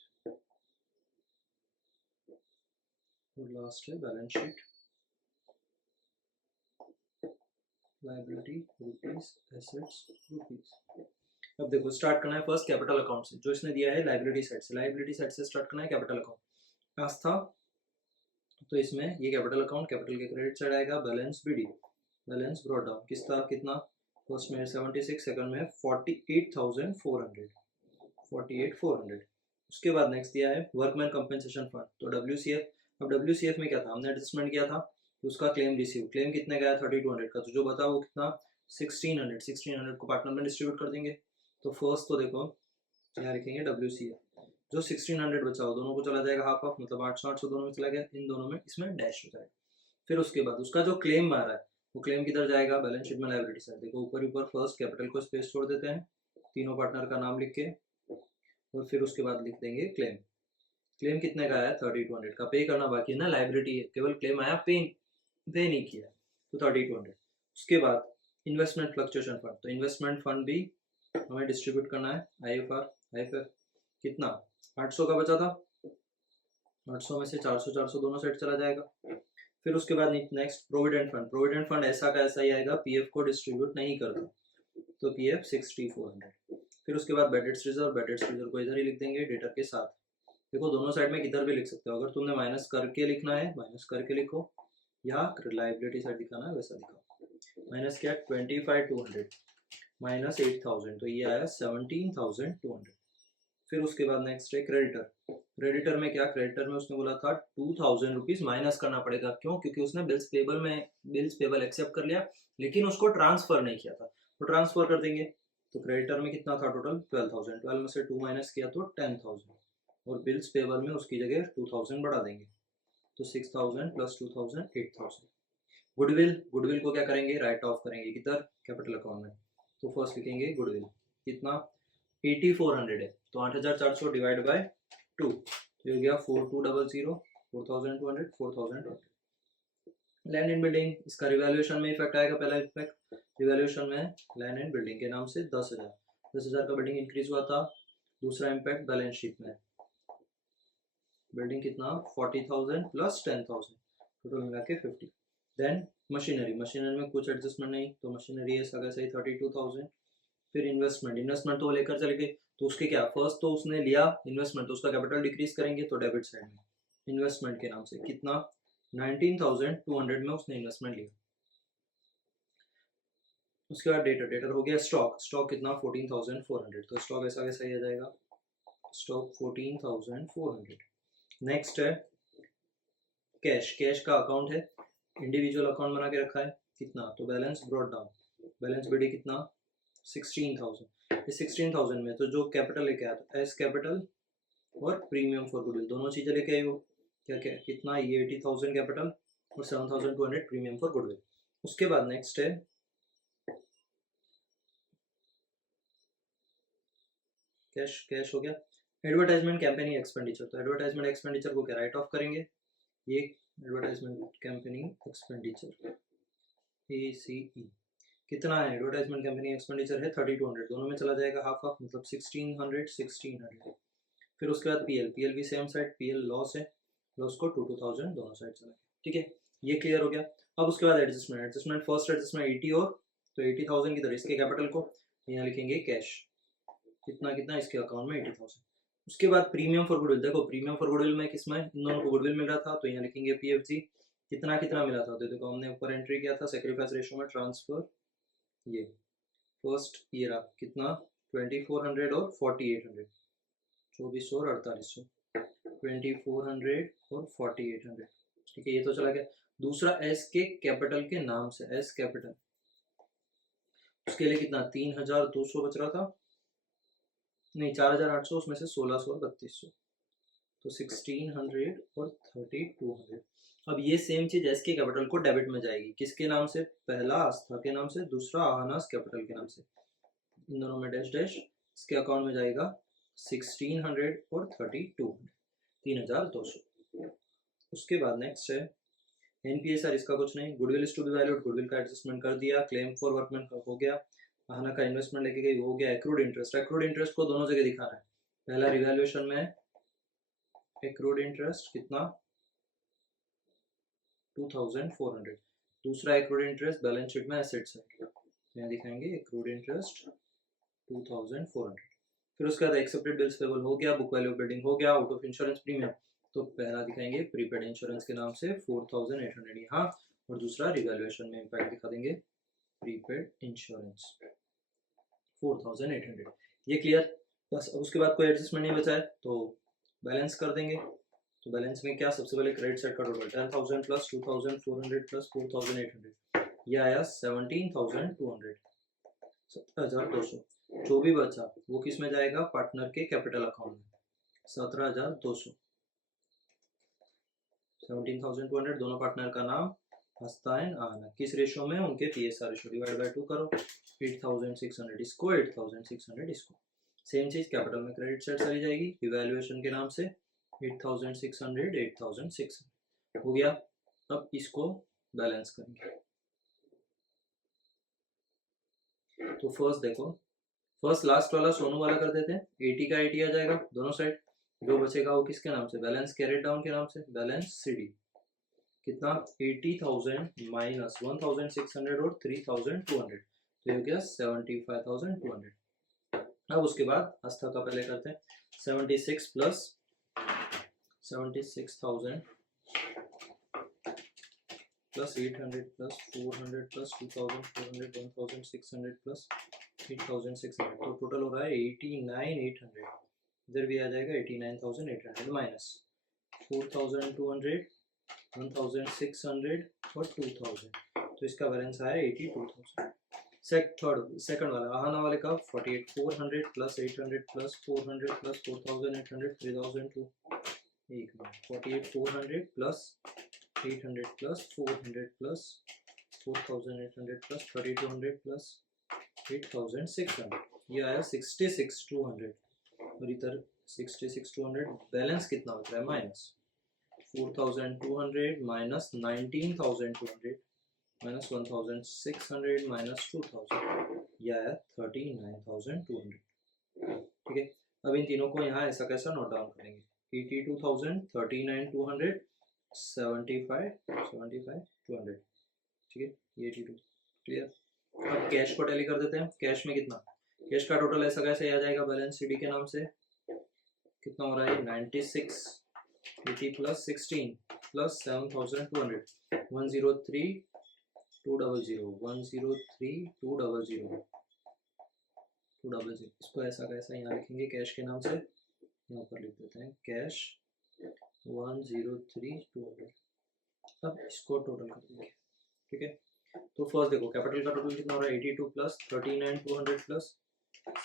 और लास्ट है balance sheet. Liability, rupees, assets, rupees. अब देखो स्टार्ट करना है फर्स्ट कैपिटल अकाउंट से, जो इसने दिया है लायबिलिटी साइड से। लायबिलिटी साइड से स्टार्ट करना है कैपिटल अकाउंट। आस्था, तो इसमें ये कैपिटल अकाउंट, कैपिटल के क्रेडिट साइड आएगा। Balance BD, balance brought down, किसका कितना, फर्स्ट में 76, सेकंड में 48,400, 48,400। उसके बाद नेक्स्ट दिया है वर्कमैन कंपनसेशन फंड, तो WCF। अब WCF में क्या था, हमने एडजस्टमेंट किया था कि उसका क्लेम रिसीव, क्लेम कितने का है 3200 का, तो जो बता वो कितना 1600 को पार्टनर में डिस्ट्रीब्यूट कर देंगे। तो फर्स्ट तो देखो यहाँ लिखेंगे WCF, जो 1600 बचा हो दोनों को चला जाएगा हाफ हाफ, मतलब 800 दोनों में चला गया, इन दोनों में इसमें डैश हो जाएगा। फिर उसके बाद उसका जो क्लेम आ रहा है वो क्लेम किधर जाएगा, बैलेंस शीट में लायबिलिटी साइड। देखो ऊपर ऊपर फर्स्ट कैपिटल को स्पेस छोड़ देते हैं, तीनों पार्टनर का नाम लिख के, और फिर उसके बाद लिख देंगे क्लेम। क्लेम कितने का आया 3200 का, पे करना बाकी है ना, लायबिलिटी है, केवल क्लेम आया, पे नहीं किया, तो 3200। उसके बाद इन्वेस्टमेंट फ्लक्चुएशन फंड, तो इन्वेस्टमेंट फंड भी हमें डिस्ट्रीब्यूट करना है। IFR कितना 800 का बचा था, 800 में से 400 दोनों साइड चला जाएगा। फिर उसके बाद next provident fund. Provident fund ऐसा का ऐसा ही आएगा, PF को डिस्ट्रीब्यूट नहीं करता, तो PF 6400। फिर उसके बाद बेडेट्स रिजर्व, बेडेट्स रिजर्व को इधर ही लिख देंगे डेटर के साथ। देखो दोनों साइड में किधर भी लिख सकते हो, अगर तुमने माइनस करके लिखना है माइनस करके लिखो, या लायबिलिटी साइड दिखाना है वैसा दिखाओ। माइनस क्या, 25,200 माइनस 8,000, तो ये आया 17,200। फिर उसके बाद नेक्स्ट है क्रेडिटर। क्रेडिटर में क्या, क्रेडिटर में उसने बोला था 2,000 रुपीज माइनस करना पड़ेगा। क्यों? क्योंकि उसने बिल्स पेबल एक्सेप्ट कर लिया लेकिन उसको ट्रांसफर नहीं किया था, तो ट्रांसफर कर देंगे। तो क्रेडिटर में कितना था टोटल 12,000, 12 में से 2 माइनस किया तो 10,000, और बिल्स पेबल में उसकी जगह 2,000 बढ़ा देंगे, तो 6,000 प्लस 2,000 8,000। गुडविल को क्या करेंगे, राइट ऑफ करेंगे किधर, कैपिटल अकाउंट में। तो फर्स्ट लिखेंगे गुडविल कितना 8400 है, तो 8,400 डिवाइड बाय 2, तो ये हो गया 4200, 4,200, 4,200। लैंड एंड बिल्डिंग, इसका रिवैल्यूएशन में इफेक्ट आएगा। पहला इफेक्ट रिवैल्यूएशन में लैंड एंड बिल्डिंग के नाम से 10,000 का बिल्डिंग इंक्रीज हुआ था। दूसरा इम्पैक्ट बैलेंस शीट में, बिल्डिंग कितना 40,000 प्लस 10,000, टोटल मिला के 50। देन मशीनरी में कुछ एडजस्टमेंट नहीं, तो मशीनरी है सही 32,000। फिर इन्वेस्टमेंट तो लेकर चले गए, तो उसके क्या, फर्स्ट तो उसने लिया इन्वेस्टमेंट, तो उसका कैपिटल डिक्रीज करेंगे, तो डेबिट साइड में इन्वेस्टमेंट के नाम से कितना 19,200 में उसने इन्वेस्टमेंट लिया। उसके बाद डेटर हो गया स्टॉक कितना 14,400, तो स्टॉक ऐसा कैसा ही आ जाएगा, स्टॉक 14,400। नेक्स्ट है कैश का अकाउंट है, इंडिविजुअल अकाउंट बना के रखा है कितना, तो बैलेंस ब्रॉट डाउन, बैलेंस बढ़ी कितना 16,000। इस 16,000 में तो जो कैपिटल लेके आया था एस कैपिटल और प्रीमियम फॉर गुडविल, दोनों चीजें लेके आई हो, क्या क्या कितना, ये 80,000 कैपिटल और 7,200 प्रीमियम फॉर गुडविल। उसके बाद नेक्स्ट है कैश हो गया। एडवर्टाइजमेंट कैंपेनिंग एक्सपेंडिचर, तो एडवर्टाइजमेंट एक्सपेंडिचर को क्या राइट ऑफ करेंगे, ये एडवर्टाइजमेंट कैंपेनिंग एक्सपेंडिचर ACE कितना है, एडवर्टाइजमेंट कैंपेनिंग एक्सपेंडिचर है 3200, दोनों में चला जाएगा हाफ हाफ, मतलब 1600। फिर उसके बाद पीएल भी सेम साइड, पीएल लॉस है, लॉस को 2,000 दोनों साइड चला गया, ठीक है, ये क्लियर हो गया। अब उसके बाद एडजस्टमेंट फर्स्ट एडजस्टमेंट 80 और, तो 80,000 की तरह इसके कैपिटल को यहाँ लिखेंगे कैश, कितना इसके अकाउंट में 80,000। उसके बाद प्रीमियम फॉर गुडविल, देखो प्रीमियम फॉर गुडविल में किसमें, इन दोनों को गुडविल मिल रहा था, तो यहाँ लिखेंगे PFG कितना मिला था, तो देखो हमने ऊपर एंट्री किया था सेक्रीफाइस रेशियो में ट्रांसफर, ये फर्स्ट ये रहा कितना 2,400 और 4,800, 2,400 और 4,800, 2,400 और 4,800, ठीक है, ये तो चला गया। दूसरा एस के कैपिटल के नाम से, एस कैपिटल, उसके लिए कितना 3,200 बच रहा था, नहीं 4,800, उसमें से 1,600 और 3,200, तो 1,600 और 3,200। अब ये सेम चीज एस के कैपिटल को डेबिट में जाएगी, किसके नाम से, पहला आस्था के नाम से, दूसरा आहानास कैपिटल के नाम से, इन दोनों में डैश डैश, इसके अकाउंट में जाएगा 1,600 और 3,200, 3,200। उसके बाद नेक्स्ट है NPSR, इसका कुछ नहीं, goodwill is to be valued, goodwill का एडजस्टमेंट कर दिया, क्लेम फॉर वर्कमैन का हो गया, आहाना का इन्वेस्टमेंट लेके गई हो गया। एक्रूड इंटरेस्ट को दोनों जगह दिखाना है, पहला रिवैल्यूएशन में एक्रूड इंटरेस्ट कितना 2,400, दूसरा एक्रूड इंटरेस्ट बैलेंस शीट में एसेट्स है, यहाँ दिखाएंगे एक्रूड इंटरेस्ट 2,400। फिर उसके बाद एक्सेप्टेड बिल्स पेबल हो गया, बुक वैल्यू ऑफ बिल्डिंग हो गया, आउट ऑफ इंश्योरेंस प्रीमियम, तो पहला दिखाएंगे प्रीपेड इंश्योरेंस के नाम से 4,800 यहाँ, और दूसरा रिवैल्यूएशन में इम्पैक्ट दिखा देंगे प्रीपेड इंश्योरेंस 4,800, ये क्लियर। बस अब उसके बाद कोई एडजस्टमेंट नहीं बचा है, तो बैलेंस कर देंगे। तो बैलेंस में क्या, सबसे पहले क्रेडिट साइड का टोटल 10,000 प्लस 2,400 प्लस 4,800, ये आया 17,200, 17,200। जो भी बचा वो किस में जाएगा, पार्टनर के कैपिटल अकाउंट में 17,200, 17,200, दोनों पार्टनर का नाम हस्ता एंड आहाना, किस रेशियो में, उनके PSR रेशियो, डिवाइड बाय 2 करो, 8,600 इसको, 8,600 इसको, सेम चीज कैपिटल में क्रेडिट साइड चली जाएगी, इवैल्यूएशन के नाम से 8,600, 8,600 हो गया। अब इसको बैलेंस करेंगे, तो फर्स्ट देखो, फर्स्ट लास्ट वाला सोनू वाला कर देते हैं, 80 का 80 आ जाएगा दोनों साइड, जो बचेगा वो किसके नाम से, बैलेंस कैरेट डाउन के नाम से, बैलेंस CD कितना 80,000 माइनस 1,600 और 3,200, तो ये हो गया 75,200। अब उसके बाद आस्था का पहले करते हैं, 76 plus 76,000 plus 800 plus 400 plus 2,400, 1,600 plus 8,600, तो टोटल हो रहा है 89,800, इधर भी आ जाएगा 89,800 माइनस 4,200, 1,600 और 2,000, तो इसका बैलेंस आया 82,000। सेकंड वाला आहाना वाले का 48,400 प्लस 800 प्लस 400 प्लस 4,800 3,002 एक minute 48,400 plus 800 plus 400 plus 4,800 plus 3,200 plus 8,600 ये आया 66,200 और इधर 66,200 बैलेंस कितना बच रहा है माइनस 4,200 माइनस 19,200 माइनस 1,600 माइनस 2,000 यह आया 39,200 ठीक है। अब इन तीनों को यहाँ ऐसा कैसा नोट डाउन करेंगे 82,000 39,200 75,200 ठीक है ये 82 क्लियर। अब कैश को टैली कर देते हैं कैश में कितना कैश का टोटल ऐसा कैसे आ जाएगा बैलेंस सीडी के नाम से कितना हो रहा है 96 80 प्लस 16 प्लस 7,200 103 200 103 200 200 इसको ऐसा कैसा यहाँ लिखेंगे कैश के नाम से यहाँ पर लिख देते हैं कैश 103,200 अब इसको टोटल कर देंगे ठीक है। तो फर्स्ट देखो कैपिटल का टोटल कितना हो रहा है 82 प्लस 39,200 प्लस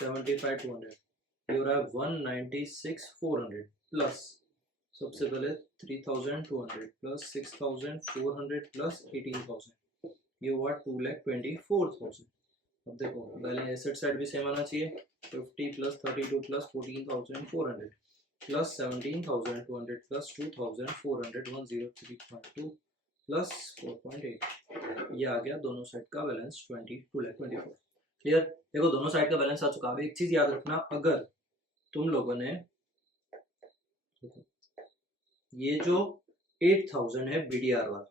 75,200 ये हो रहा है 196,400 प्लस सबसे पहले 3,200 प्लस 6,400 प्लस 18,000 ये हुआ 2,24,000। अब देखो पहले एसेट साइड भी सेम आना चाहिए 50 plus 32 plus 14,400 plus 17,200 plus 2,400 103.2 plus 4.8 ये आ गया दोनों साइड का बैलेंस 2,24,000 क्लियर। देखो दोनों साइड का बैलेंस आ चुका है। एक चीज याद रखना अगर तुम लोगों ने ये जो 8,000 है बीडीआर वाला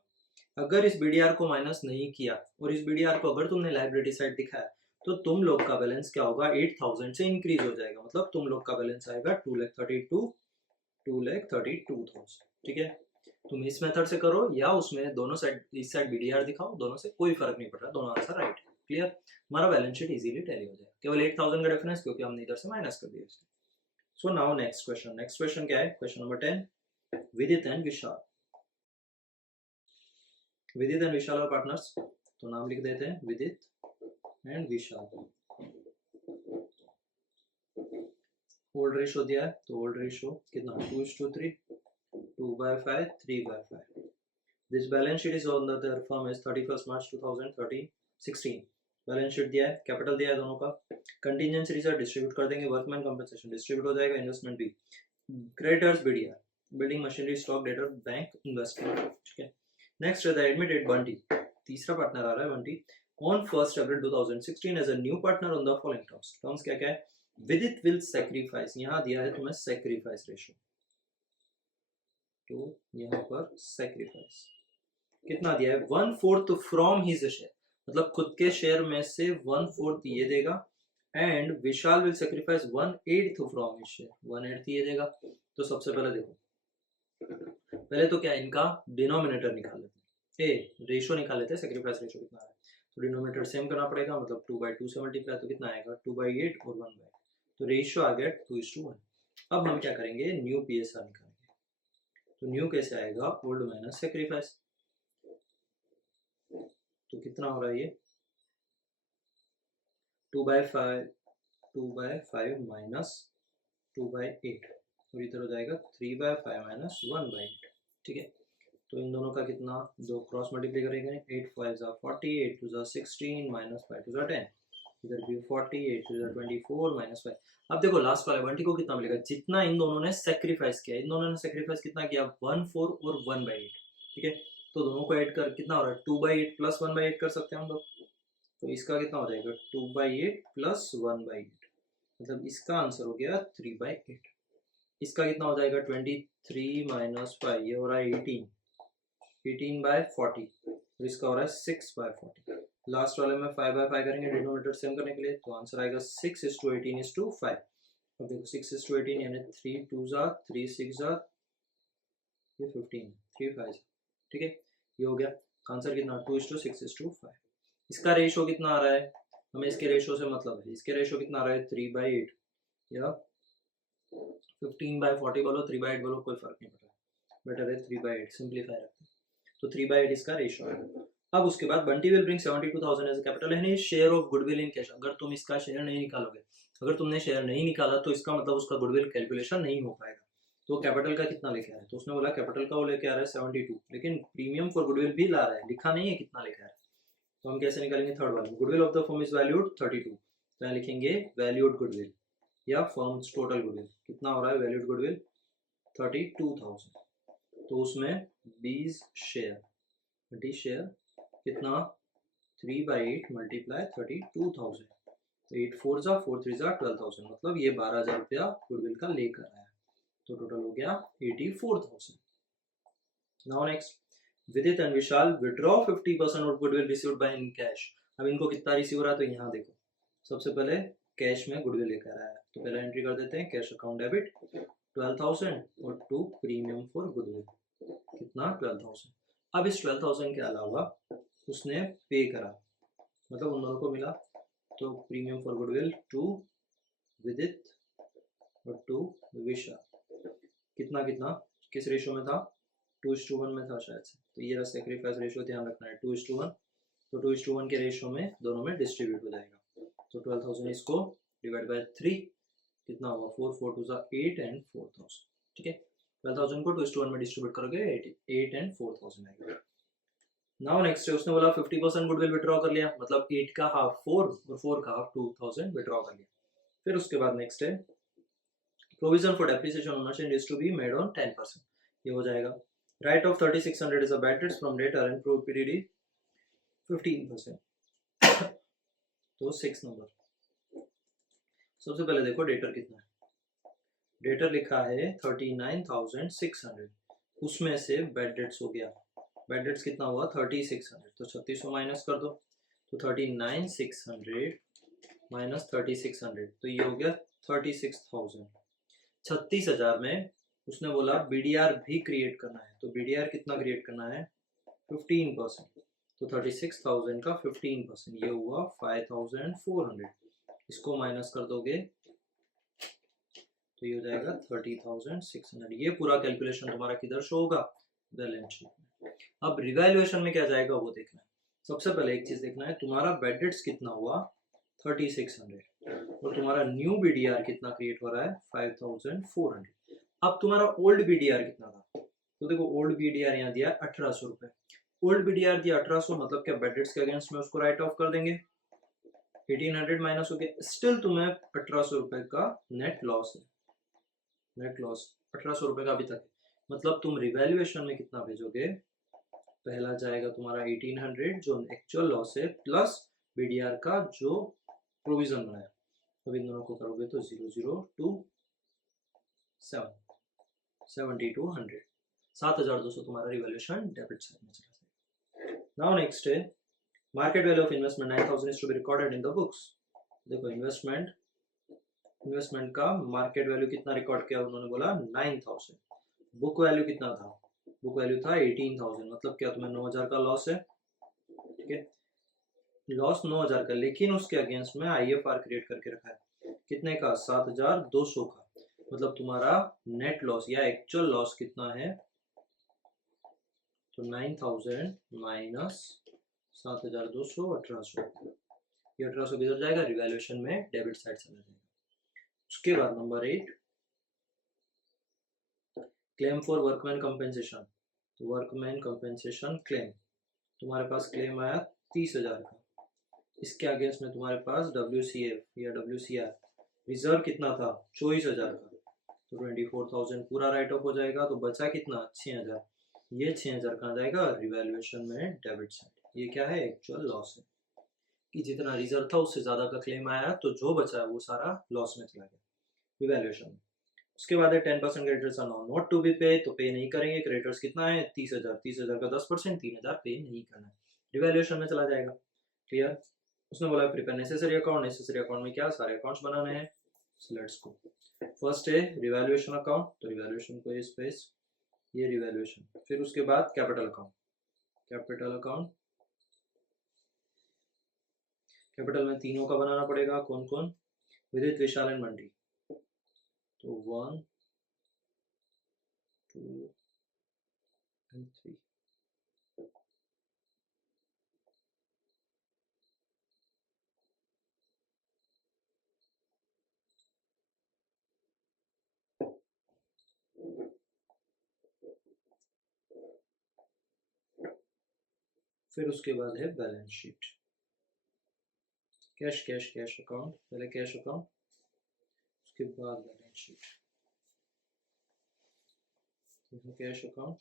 अगर इस बीडीआर को माइनस नहीं किया और इस बीडीआर को अगर तुमने लाइबिलिटी साइड दिखाया तो तुम लोग का बैलेंस क्या होगा 8,000 से इंक्रीज हो जाएगा मतलब तुम लोग का बैलेंस आएगा 2,32,000 ठीक है। तुम इस मेथड से करो या उसमें दोनों साइड इस साइड बीडीआर दिखाओ दोनों से कोई फर्क नहीं पड़ रहा दोनों आंसर राइट क्लियर। हमारा बैलेंस शीट इजीली टैली हो जाएगा केवल 8,000 का डिफरेंस क्योंकि हमने इधर से माइनस कर दिया। सो नाउ नेक्स्ट क्वेश्चन क्या है क्वेश्चन नंबर 10 विदित एंड विशाल विदित एंड विशाल और पार्टनर्स तो नाम लिख देते हैं विदित एंड विशाल। ओल्ड रेशो दिया है तो ओल्ड रेशो कितना 2:3 2/5 3/5 this balance sheet is on the firm is 31st March 2016 balance sheet दिया है कैपिटल दिया है दोनों का कंटीजेंसी रिजर्व डिस्ट्रीब्यूट कर देंगे वर्कमैन कंपनसेशन डिस्ट्रीब्यूट हो जाएगा इन्वेस्टमेंट भी creditors BDR building machinery stock debtor bank investment ठीक है। नेक्स्ट है द एडमिटेड बंटी तीसरा पार्टनर आ रहा है Bunty on 1st April 2016 as a new partner on the following terms क्या क्या है विदित विल सैक्रिफाइस यहाँ दिया है तुम्हें सैक्रिफाइस रेशियो तो यहाँ पर सैक्रिफाइस कितना दिया है 1/4 फ्रॉम हिज शेयर मतलब खुद के शेयर में से 1/4 ये देगा and Vishal will sacrifice 1/8 from his share 1/8 ये देगा। तो सबसे पहले देखो पहले तो क्या इनका डिनोमिनेटर निकाल लेते हैं रेशियो निकाल लेते हैं सैक्रिफाइस रेशियो कितना है तो डिनोमिनेटर सेम करना पड़ेगा मतलब 2/2 से मल्टीप्लाई तो कितना आएगा 2/8 और 1/8 तो रेशियो आ गया 2:1। अब हम क्या करेंगे न्यू पीएसआर निकालेंगे तो न्यू कैसे आएगा ओल्ड माइनस सैक्रिफाइस तो कितना हो रहा है ये 2/5 माइनस 2/8 और इधर हो जाएगा 3/5 माइनस 1/8 ठीक है। तो इन दोनों का कितना दो क्रॉस मल्टीप्लाई करेंगे 8 5 40 8 2 16 माइनस 5 2 10 इधर भी 40 8 2 24 माइनस 5। अब देखो लास्ट वाले बंटी को कितना मिलेगा जितना इन दोनों ने सेक्रीफाइस किया इन दोनों ने सेक्रीफाइस कितना किया 1/4 और 1/8 ठीक है। तो दोनों को ऐड कर कितना हो रहा है 2/8 प्लस 1/8 कर सकते हैं हम लोग तो इसका कितना हो जाएगा 2/8 प्लस 1/8 मतलब इसका आंसर हो गया 3/8। इसका कितना हो जाएगा 23 माइनस 5 ये हो रहा है 18/40 और इसका हो रहा है 6/40। लास्ट वाले में 5/5 करेंगे डिनोमिनेटर सेम करने के लिए तो आंसर आएगा 6:18:5। अब देखो 6:18 यानी 3 2 3 6 ये 15 3 5 ठीक है ये हो गया आंसर कितना 2:6:5। इसका रेशो कितना आ रहा है हमें इसके रेशो से मतलब है इसके रेशो कितना आ रहा है 3/8 या 15/40 बोलो 3/8 बोलो कोई फर्क नहीं पड़ रहा बेटर है 3/8 सिंप्लीफाई रखते हैं तो 3/8 इसका रेशो है। अब उसके बाद Bunty will bring 72,000 as a capital and share of goodwill in cash. अगर तुम इसका शेयर नहीं निकालोगे, अगर तुमने शेयर नहीं निकाला तो इसका मतलब उसका गुडविल कैलकुलेशन नहीं हो पाएगा। तो कैपिटल का कितना लेके आ रहा है, तो उसने बोला कैपिटल का वो लेके आ रहा है 72, लेकिन प्रीमियम फॉर गुडविल भी ला रहा है, लिखा नहीं है कितना लेके आ रहा है। तो हम कैसे निकालेंगे, थर्ड वाले goodwill of the firm is valued 32, तो यहाँ लिखेंगे वैल्यूड गुडविल या फर्म्स टोटल गुडविल कितना हो रहा है, वैल्यूड गुडविल 32,000। तो उसमें 20 शेयर कितना 3/8 मल्टीप्लाई 32,000, तो 8 4 जा 4 3 जा 12,000, मतलब ये 12,000 रुपया गुडविल का लेकर आया, तो टोटल हो गया 84,000। नाउ नेक्स्ट, विदित and Vishal withdraw 50% of goodwill received by in cash. अब इनको कितना रिसीव हो रहा है, तो यहाँ देखो सबसे पहले कैश में गुडविल लेकर आया, तो पहले एंट्री कर देते हैं कैश अकाउंट डेबिट 12,000 और टू प्रीमियम फॉर गुडविल कितना 12,000। अब इस 12,000 के अलावा उसने पे करा, मतलब उन दोनों को मिला, तो प्रीमियम फॉर गुडविल टू विदित और टू विशाल कितना कितना किस रेशो में था, 2:1 में था शायद से, तो ये सेक्रीफाइस रेशो ध्यान रखना है 2:1, तो 2:1 के रेशो में दोनों में डिस्ट्रीब्यूट हो जाएगा। तो 12,000 इसको डिवाइड बाय 3 कितना होगा 4 4 2 8 एंड 4,000, ठीक है। 12,000 को 2:1 में डिस्ट्रीब्यूट करोगे 8 एंड 4,000 आएगा। नाउ नेक्स्ट है, उसने बोला 50% गुडविल विड्रॉ कर लिया, मतलब 8 का हाफ 4 और 4 का हाफ 2,000 विड्रॉ कर लिया। फिर उसके बाद नेक्स्ट है provision for depreciation on machine is to be made on 10%, ये हो जाएगा। Write off 3600 is a bad debts from debtor and prove PDD 15%, तो 6 नंबर। सबसे पहले देखो डेटर कितना है, डेटर लिखा है 39,600, उसमें से बैड डेट्स हो गया, बैड डेट्स कितना हुआ 3600, तो 3600 माइनस कर दो, तो 39,600 माइनस 3600, तो ये हो गया 36,000। 36,000 में उसने बोला बीडीआर भी क्रिएट करना है, तो बीडीआर कितना क्रिएट करना है 15%, तो 36,000 का 15% ये हुआ 5,400, इसको माइनस कर दोगे तो ये हो जाएगा 30,600। ये पूरा कैलकुलेशन तुम्हारा किधर शो होगा, बैलेंस शीट में। अब रिवैल्यूएशन में क्या जाएगा वो देखना है। सबसे पहले एक चीज देखना है, तुम्हारा बेड डेट्स कितना हुआ 3600 और तुम्हारा न्यू बीडीआर कितना क्रिएट हो रहा है 5,400। अब तुम्हारा ओल्ड बीडीआर कितना था, तो देखो ओल्ड बीडीआर यहाँ दिया 1,800 रुपए, ओल्ड बीडीआर दिया 1,800, मतलब क्या बेड डेट्स के अगेंस्ट में उसको राइट ऑफ कर देंगे, 1,800 माइनस हो गया, स्टिल तुम्हें 1,800 रुपए का नेट लॉस है, नेट लॉस 1,800 रुपए का अभी तक, मतलब तुम रिवैल्यूएशन में कितना भेजोगे, पहला जाएगा तुम्हारा 1,800 जो एक्चुअल लॉस है प्लस बीडीआर का जो प्रोविजन बनाया, अब इन दोनों को करोगे तो 002 7 7,200, 7,200 तुम्हारा रिवैल्यूएशन डेबिट साइड में चला जाएगा। नाउ नेक्स्ट है market value of investment 9,000 is to be recorded in the books. देखो इन्वेस्टमेंट का मार्केट वैल्यू कितना रिकॉर्ड किया, उन्होंने बोला 9,000, बुक वैल्यू कितना था, बुक वैल्यू था 18,000, मतलब क्या तुम्हें 9,000 का लॉस है, ठीक है, लॉस 9,000 का, लेकिन उसके अगेंस्ट में आईएफआर क्रिएट करके रखा है कितने का 7,200 का, मतलब तुम्हारा नेट लॉस या एक्चुअल लॉस कितना है, तो 9,000 माइनस 7,200 1800, ये 1800 किधर जाएगा रिवैल्यूएशन में डेबिट साइड चला जाएगा। उसके बाद number 8 claim for workman compensation, workman compensation claim, तुम्हारे पास क्लेम आया 30,000 का, इसके अगेंस्ट में तुम्हारे पास WCF या WCR रिजर्व कितना था 24,000 का, तो 24,000 पूरा राइट ऑफ हो जाएगा, तो बचा कितना 6,000, ये 6,000 कहाँ जाएगा रिवैल्यूएशन में डेबिट साइड, ये क्या है एक्चुअल लॉस है कि जितना रिजर्व था उससे ज्यादा का क्लेम आया, तो जो बचा है वो सारा लॉस में चला गया रिवैल्यूएशन में। उसके बाद है 10% creditors are not to be pay, तो पे नहीं करेंगे, क्रेडिटर्स कितना है 30,000, 30,000 का 10% 3,000 पे नहीं करना है, रिवैल्यूएशन में चला जाएगा। क्लियर, उसने बोला prepare necessary account, necessary account में क्या सारे अकाउंट्स बनाने हैं, लेट्स गो। फर्स्ट है रिवैल्यूएशन अकाउंट, तो रिवैल्यूएशन को इस पेज ये रिवैल्यूएशन, फिर उसके बाद capital account, capital account, capital में तीनों का बनाना पड़ेगा, कौन कौन, विदित विशाल एंड मंडी, तो 1 2 and 3, फिर उसके बाद है balance sheet, cash cash cash account, पहले कैश अकाउंट, उसके बाद बैलेंस शीट, कैश अकाउंट,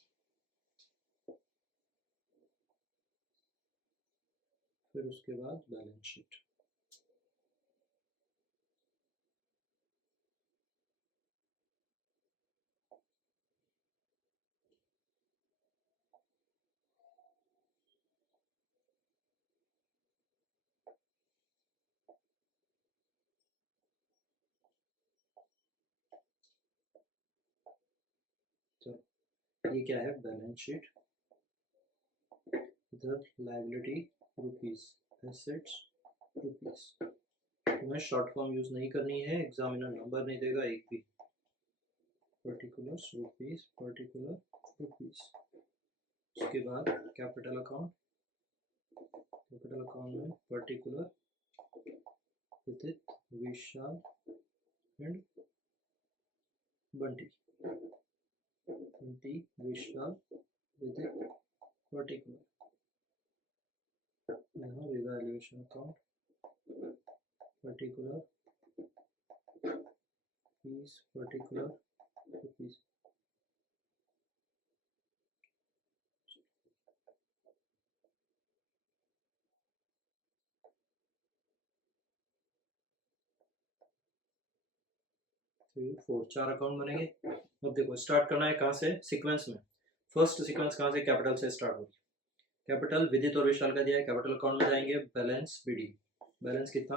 फिर उसके बाद बैलेंस शीट। तो ये क्या है, बैलेंस शीट, इधर लायबिलिटी रुपीज, एसेट्स रुपीज। तुम्हें शॉर्ट फॉर्म यूज नहीं करनी है, एग्जामिनर नंबर नहीं देगा एक भी। Particulars rupees, particular rupees. उसके बाद कैपिटल अकाउंट, कैपिटल अकाउंट में पर्टिकुलर विदित, विशाल एंड बंटी, बंटी, विशाल, विदित, पर्टिकुलर। यहाँ revaluation account, particular fees, particular rupees. Three four, 4 account बनेंगे। अब देखो स्टार्ट करना है कहाँ से, सीक्वेंस में। फर्स्ट सीक्वेंस कहाँ से, कैपिटल से स्टार्ट होगी। कैपिटल विदित और विशाल का दिया है, कैपिटल अकाउंट में जाएंगे, बैलेंस बीडी, बैलेंस कितना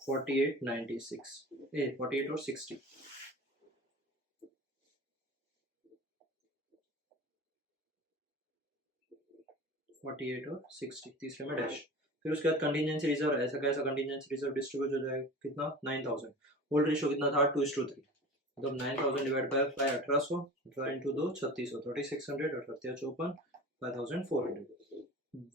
4896, 48 और 60, 48 और 60, तीसरे में डैश। फिर उसके बाद कंटीजेंसी रिजर्व, ऐसा कैसा कंटीजेंसी रिजर्व डिस्ट्रीब्यूट हो जाएगा, कितना 9000। होल्ड रेशियो कितना था 2:3, मतलब 9000 डिवाइड बाय 1800, 18 इंटू 2 3600, 3600 और 54 5400।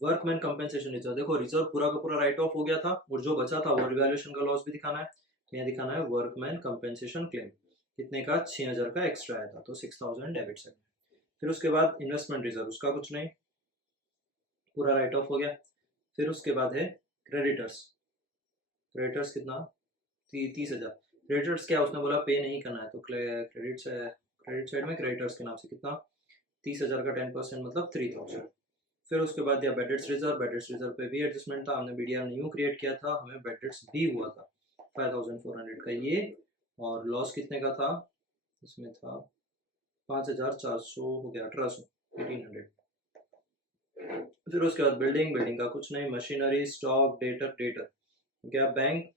वर्कमैन कंपेंसेशन रिजर्व, देखो रिजर्व पूरा का पूरा राइट ऑफ हो गया था और जो बचा था वो रिवैल्यूएशन का लॉस भी दिखाना है। यहाँ दिखाना है वर्कमैन कंपेंसेशन क्लेम, कितने का 6000 का एक्स्ट्रा आया था, तो 6000 डेबिट साइड। फिर उसके बाद इन्वेस्टमेंट रिजर्व, उसका कुछ नहीं, पूरा राइट ऑफ हो गया। फिर उसके बाद है क्रेडिटर्स, क्रेडिटर्स कितना 30,000। क्रेडिटर्स क्या, उसने बोला पे नहीं करना है, तो क्रेडिट साइड में क्रेडिटर्स के नाम से कितना 30,000 का 10% मतलब 3000। फिर उसके बाद दिया बेडेट्स रिजर्व, बेडेट्स रिजर्व पे भी एडजस्टमेंट था, हमने बीडीआर न्यू क्रिएट किया था, हमें बेडेट्स भी हुआ था 5400 का ये, और लॉस कितने का था इसमें था 5400 हो गया 1800। फिर उसके बाद बिल्डिंग, बिल्डिंग का कुछ नहीं, मशीनरी, स्टॉक, डेटर, डेटर क्या, बैंक,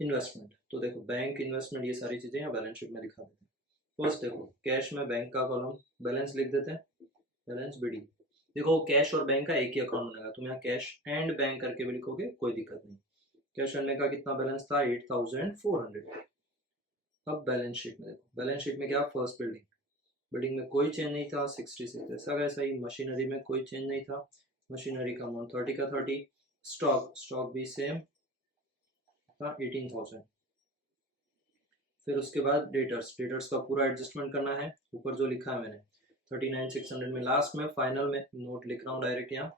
इन्वेस्टमेंट। तो देखो बैंक, इन्वेस्टमेंट, ये सारी चीजें यहाँ बैलेंस शीट में दिखा देते हैं। फर्स्ट देखो कैश में बैंक का कॉलम, बैलेंस लिख देते हैं, बैलेंस बीडी। देखो कैश और बैंक का एक ही अकाउंट बनेगा, तुम यहाँ कैश एंड बैंक करके भी लिखोगे कोई दिक्कत नहीं। कैश एंड बैंक का कितना बैलेंस था 8400। अब बैलेंस शीट में देखो, बैलेंस शीट में क्या, फर्स्ट बिल्डिंग, बिल्डिंग में कोई चेंज नहीं था 66, ऐसा वैसा ही। मशीनरी में कोई चेंज नहीं था, मशीनरी का अमाउंट 30 का 30। स्टॉक, स्टॉक भी सेम था 18,000। फिर उसके बाद डेटर्स, डेटर्स का पूरा एडजस्टमेंट करना है, ऊपर जो लिखा है मैंने 39,600 में, लास्ट में फाइनल में नोट लिख रहा हूँ डायरेक्ट यहाँ।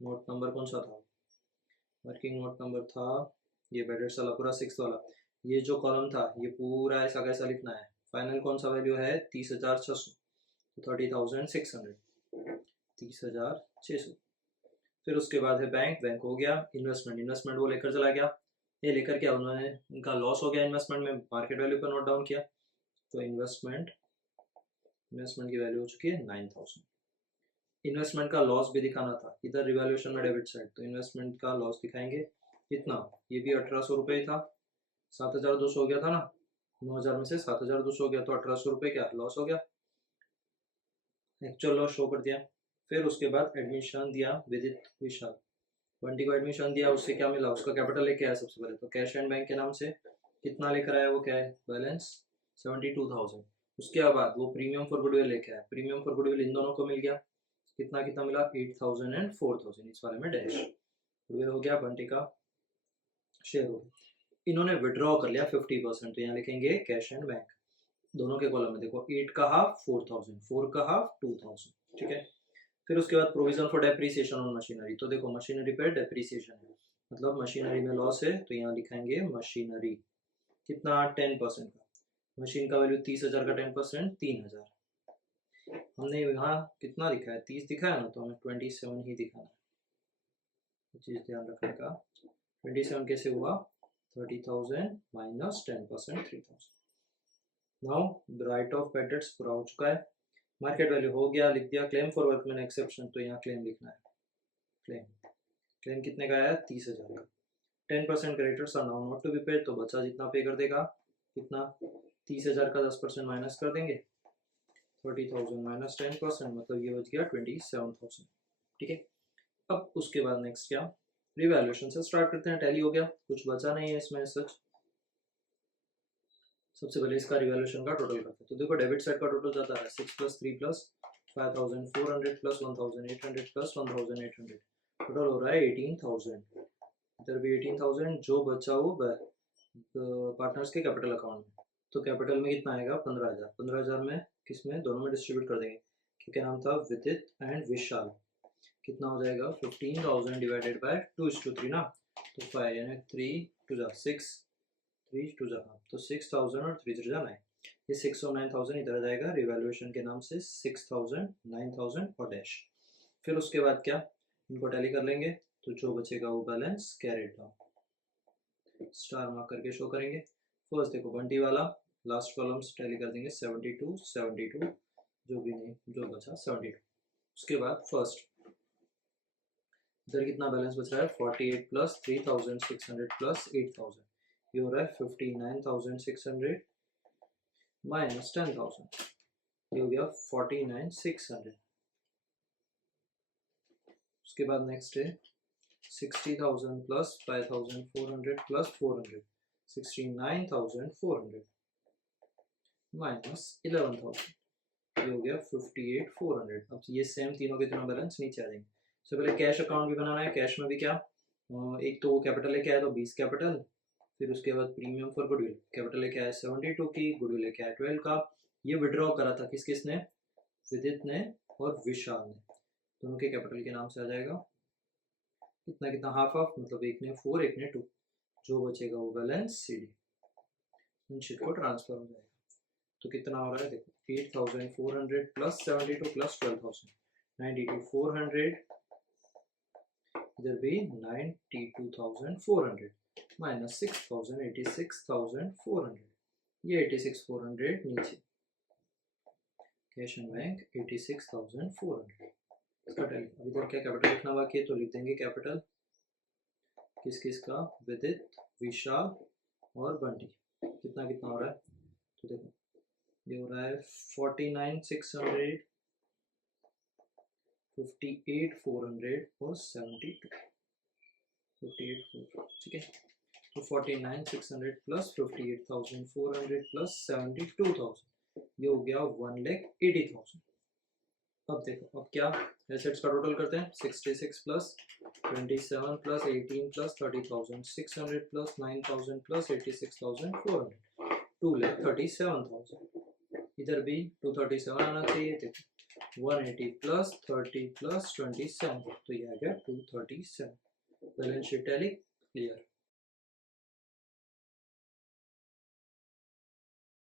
नोट नंबर कौन सा था, वर्किंग नोट नंबर था ये बेडेट्स वाला पूरा 6 वाला, ये जो कॉलम था ये पूरा ऐसा कैसा लिखना है। फाइनल कौन सा वैल्यू है 30,600, 30,600, 30,600। फिर उसके बाद है बैंक, बैंक हो गया। इन्वेस्टमेंट, इन्वेस्टमेंट वो लेकर चला गया, ये लेकर क्या, उन्होंने उनका लॉस हो गया इन्वेस्टमेंट में, मार्केट वैल्यू पर नोट डाउन किया, तो इन्वेस्टमेंट, इन्वेस्टमेंट की वैल्यू हो चुकी है 9,000। इन्वेस्टमेंट का लॉस भी दिखाना था, इधर रिवैल्यूएशन में डेबिट साइड, तो इन्वेस्टमेंट का लॉस दिखाएंगे कितना, ये भी 1800 रुपये था, 7,200 हो गया था ना, 9,000 में से 7,200 हो गया, तो 1800 रुपये क्या लॉस हो गया, एक्चुअल लॉस शो कर दिया। फिर उसके बाद एडमिशन दिया विदित विशाल, बंटी को एडमिशन दिया, उससे क्या मिला, उसका कैपिटल लेके आया सबसे पहले, तो कैश एंड बैंक के नाम से कितना लेकर आया, वो क्या है बैलेंस 72,000। उसके बाद वो प्रीमियम फॉर गुडविल लेके आया, प्रीमियम फॉर गुडविल इन दोनों को मिल गया, कितना कितना मिला 8,000 एंड 4,000, इस वाले में डैश, गुडविल हो गया, बंटी का शेयर हो गया। इन्होंने विड्रॉ कर लिया 50%, तो यहाँ लिखेंगे कैश एंड बैंक, दोनों के कॉलम में देखो 8 का हाफ 4,000, 4 का हाफ 2,000, ठीक है। फिर उसके बाद provision for depreciation on machinery. तो देखो मशीनरी पे डेप्रिसिएशन है, मतलब मशीनरी में लॉस है, तो यहाँ लिखाएंगे मशीनरी कितना 10% का, मशीन का वैल्यू 30,000 का 10% 3,000। हमने यहाँ कितना लिखा है 30 दिखा है ना, तो हमें 27 ही दिखाना है, चीज ध्यान रखने का। 27 कैसे हुआ, 30,000 minus 10% 3,000। Now the right of bad debts पूरा हो चुका है, मार्केट वैल्यू हो गया, लिख दिया। क्लेम फॉर वर्कमैन एक्सेप्शन, तो यहाँ क्लेम लिखना है। क्लेम कितने का आया 30,000 का। 10% creditors are now not to be paid, तो बच्चा जितना पे कर देगा कितना 30,000 का 10% माइनस कर देंगे, 30,000 माइनस 10%, मतलब ये बच गया 27,000। ठीक है, अब उसके बाद नेक्स्ट क्या, रिवैल्यूएशन से स्टार्ट करते हैं। टैली हो गया, कुछ बचा नहीं है इसमें सच। सबसे पहले इसका रिवैल्यूएशन का टोटल करते हैं। तो देखो डेबिट साइड का टोटल जाता है 6 + 3 + 5,400 + 1,800 + 1,800, टोटल हो रहा है 18,000। इधर भी 18,000, जो बचा वो पार्टनर्स के कैपिटल अकाउंट में। तो कैपिटल में कितना आएगा 15,000। 15,000 में किस में, दोनों में डिस्ट्रीब्यूट कर देंगे। क्या नाम था, विदित एंड विशाल। कितना हो जाएगा 15,000 डिवाइडेड बाय 2:3 ना, तो 5 यानी 3 2 जा 6, 3 2 जा, तो 6,000 और 3 3 जा 9, ये 6 और 9,000 इधर आ जाएगा रिवैल्यूएशन के नाम से 6,000 9,000 और डैश। फिर उसके बाद क्या, इनको टैली कर लेंगे, तो जो बचेगा वो balance carried down, star mark करके शो करेंगे। फर्स्ट देखो बंटी वाला, लास्ट कॉलम्स टैली कर देंगे 72 72, जो भी नहीं जो बचा 72। उसके बाद फर्स्ट इधर कितना बैलेंस बच रहा है 48 + 3,600 + 8,000, ये हो रहा है 59,600 माइनस 10,000, ये हो गया 49,600। उसके बाद नेक्स्ट है 60,000 + 5,400 + 400, 69,400 माइनस 11,000, ये हो गया 58,400। अब ये सेम तीनों के तीनों बैलेंस नीचे आ जाएंगे। सबसे पहले कैश अकाउंट भी बनाना है। कैश में भी क्या, एक तो वो कैपिटल लेके आया तो 20 कैपिटल, फिर उसके बाद प्रीमियम फॉर गुडविल, कैपिटल लेके आया 72 की, गुडविल लेके आया 12 का। ये विड्रॉ करा था किस किसने, विदित ने और विशाल ने, दोनों के कैपिटल के नाम से आ जाएगा। कितना कितना हाफ हाफ, मतलब एक ने 4 एक ने 2, जो बचेगा वो बैलेंस सीडी शीट को ट्रांसफर हो जाएगा। तो कितना हो रहा है देखो 8,400 + 72 + 12,000, 92,400, इधर भी 92,400 माइनस 6,000 86,400, ये 86,400 नीचे, कैश एंड बैंक 86,400। इसका टैली अभी तक क्या कैपिटल लिखना बाकी है, तो लिख देंगे कैपिटल किस किस का, विदित विशाल और बंटी। कितना कितना हो रहा है, तो देखो ये हो रहा है 49,600 58,400 और 72 58,400। ठीक है, तो 49,600 + 58,400 + 72,000, ये हो गया 1,80,000। अब देखो अब क्या एसेट्स का टोटल करते हैं, 66 + 27 + 18 + 30,000, 600 + 9,000 + 86,400, 2,37,000। इधर भी 237 आना चाहिए, देखो 180 + 30 + 27, तो ये आ गया 237। Balance sheet tally clear.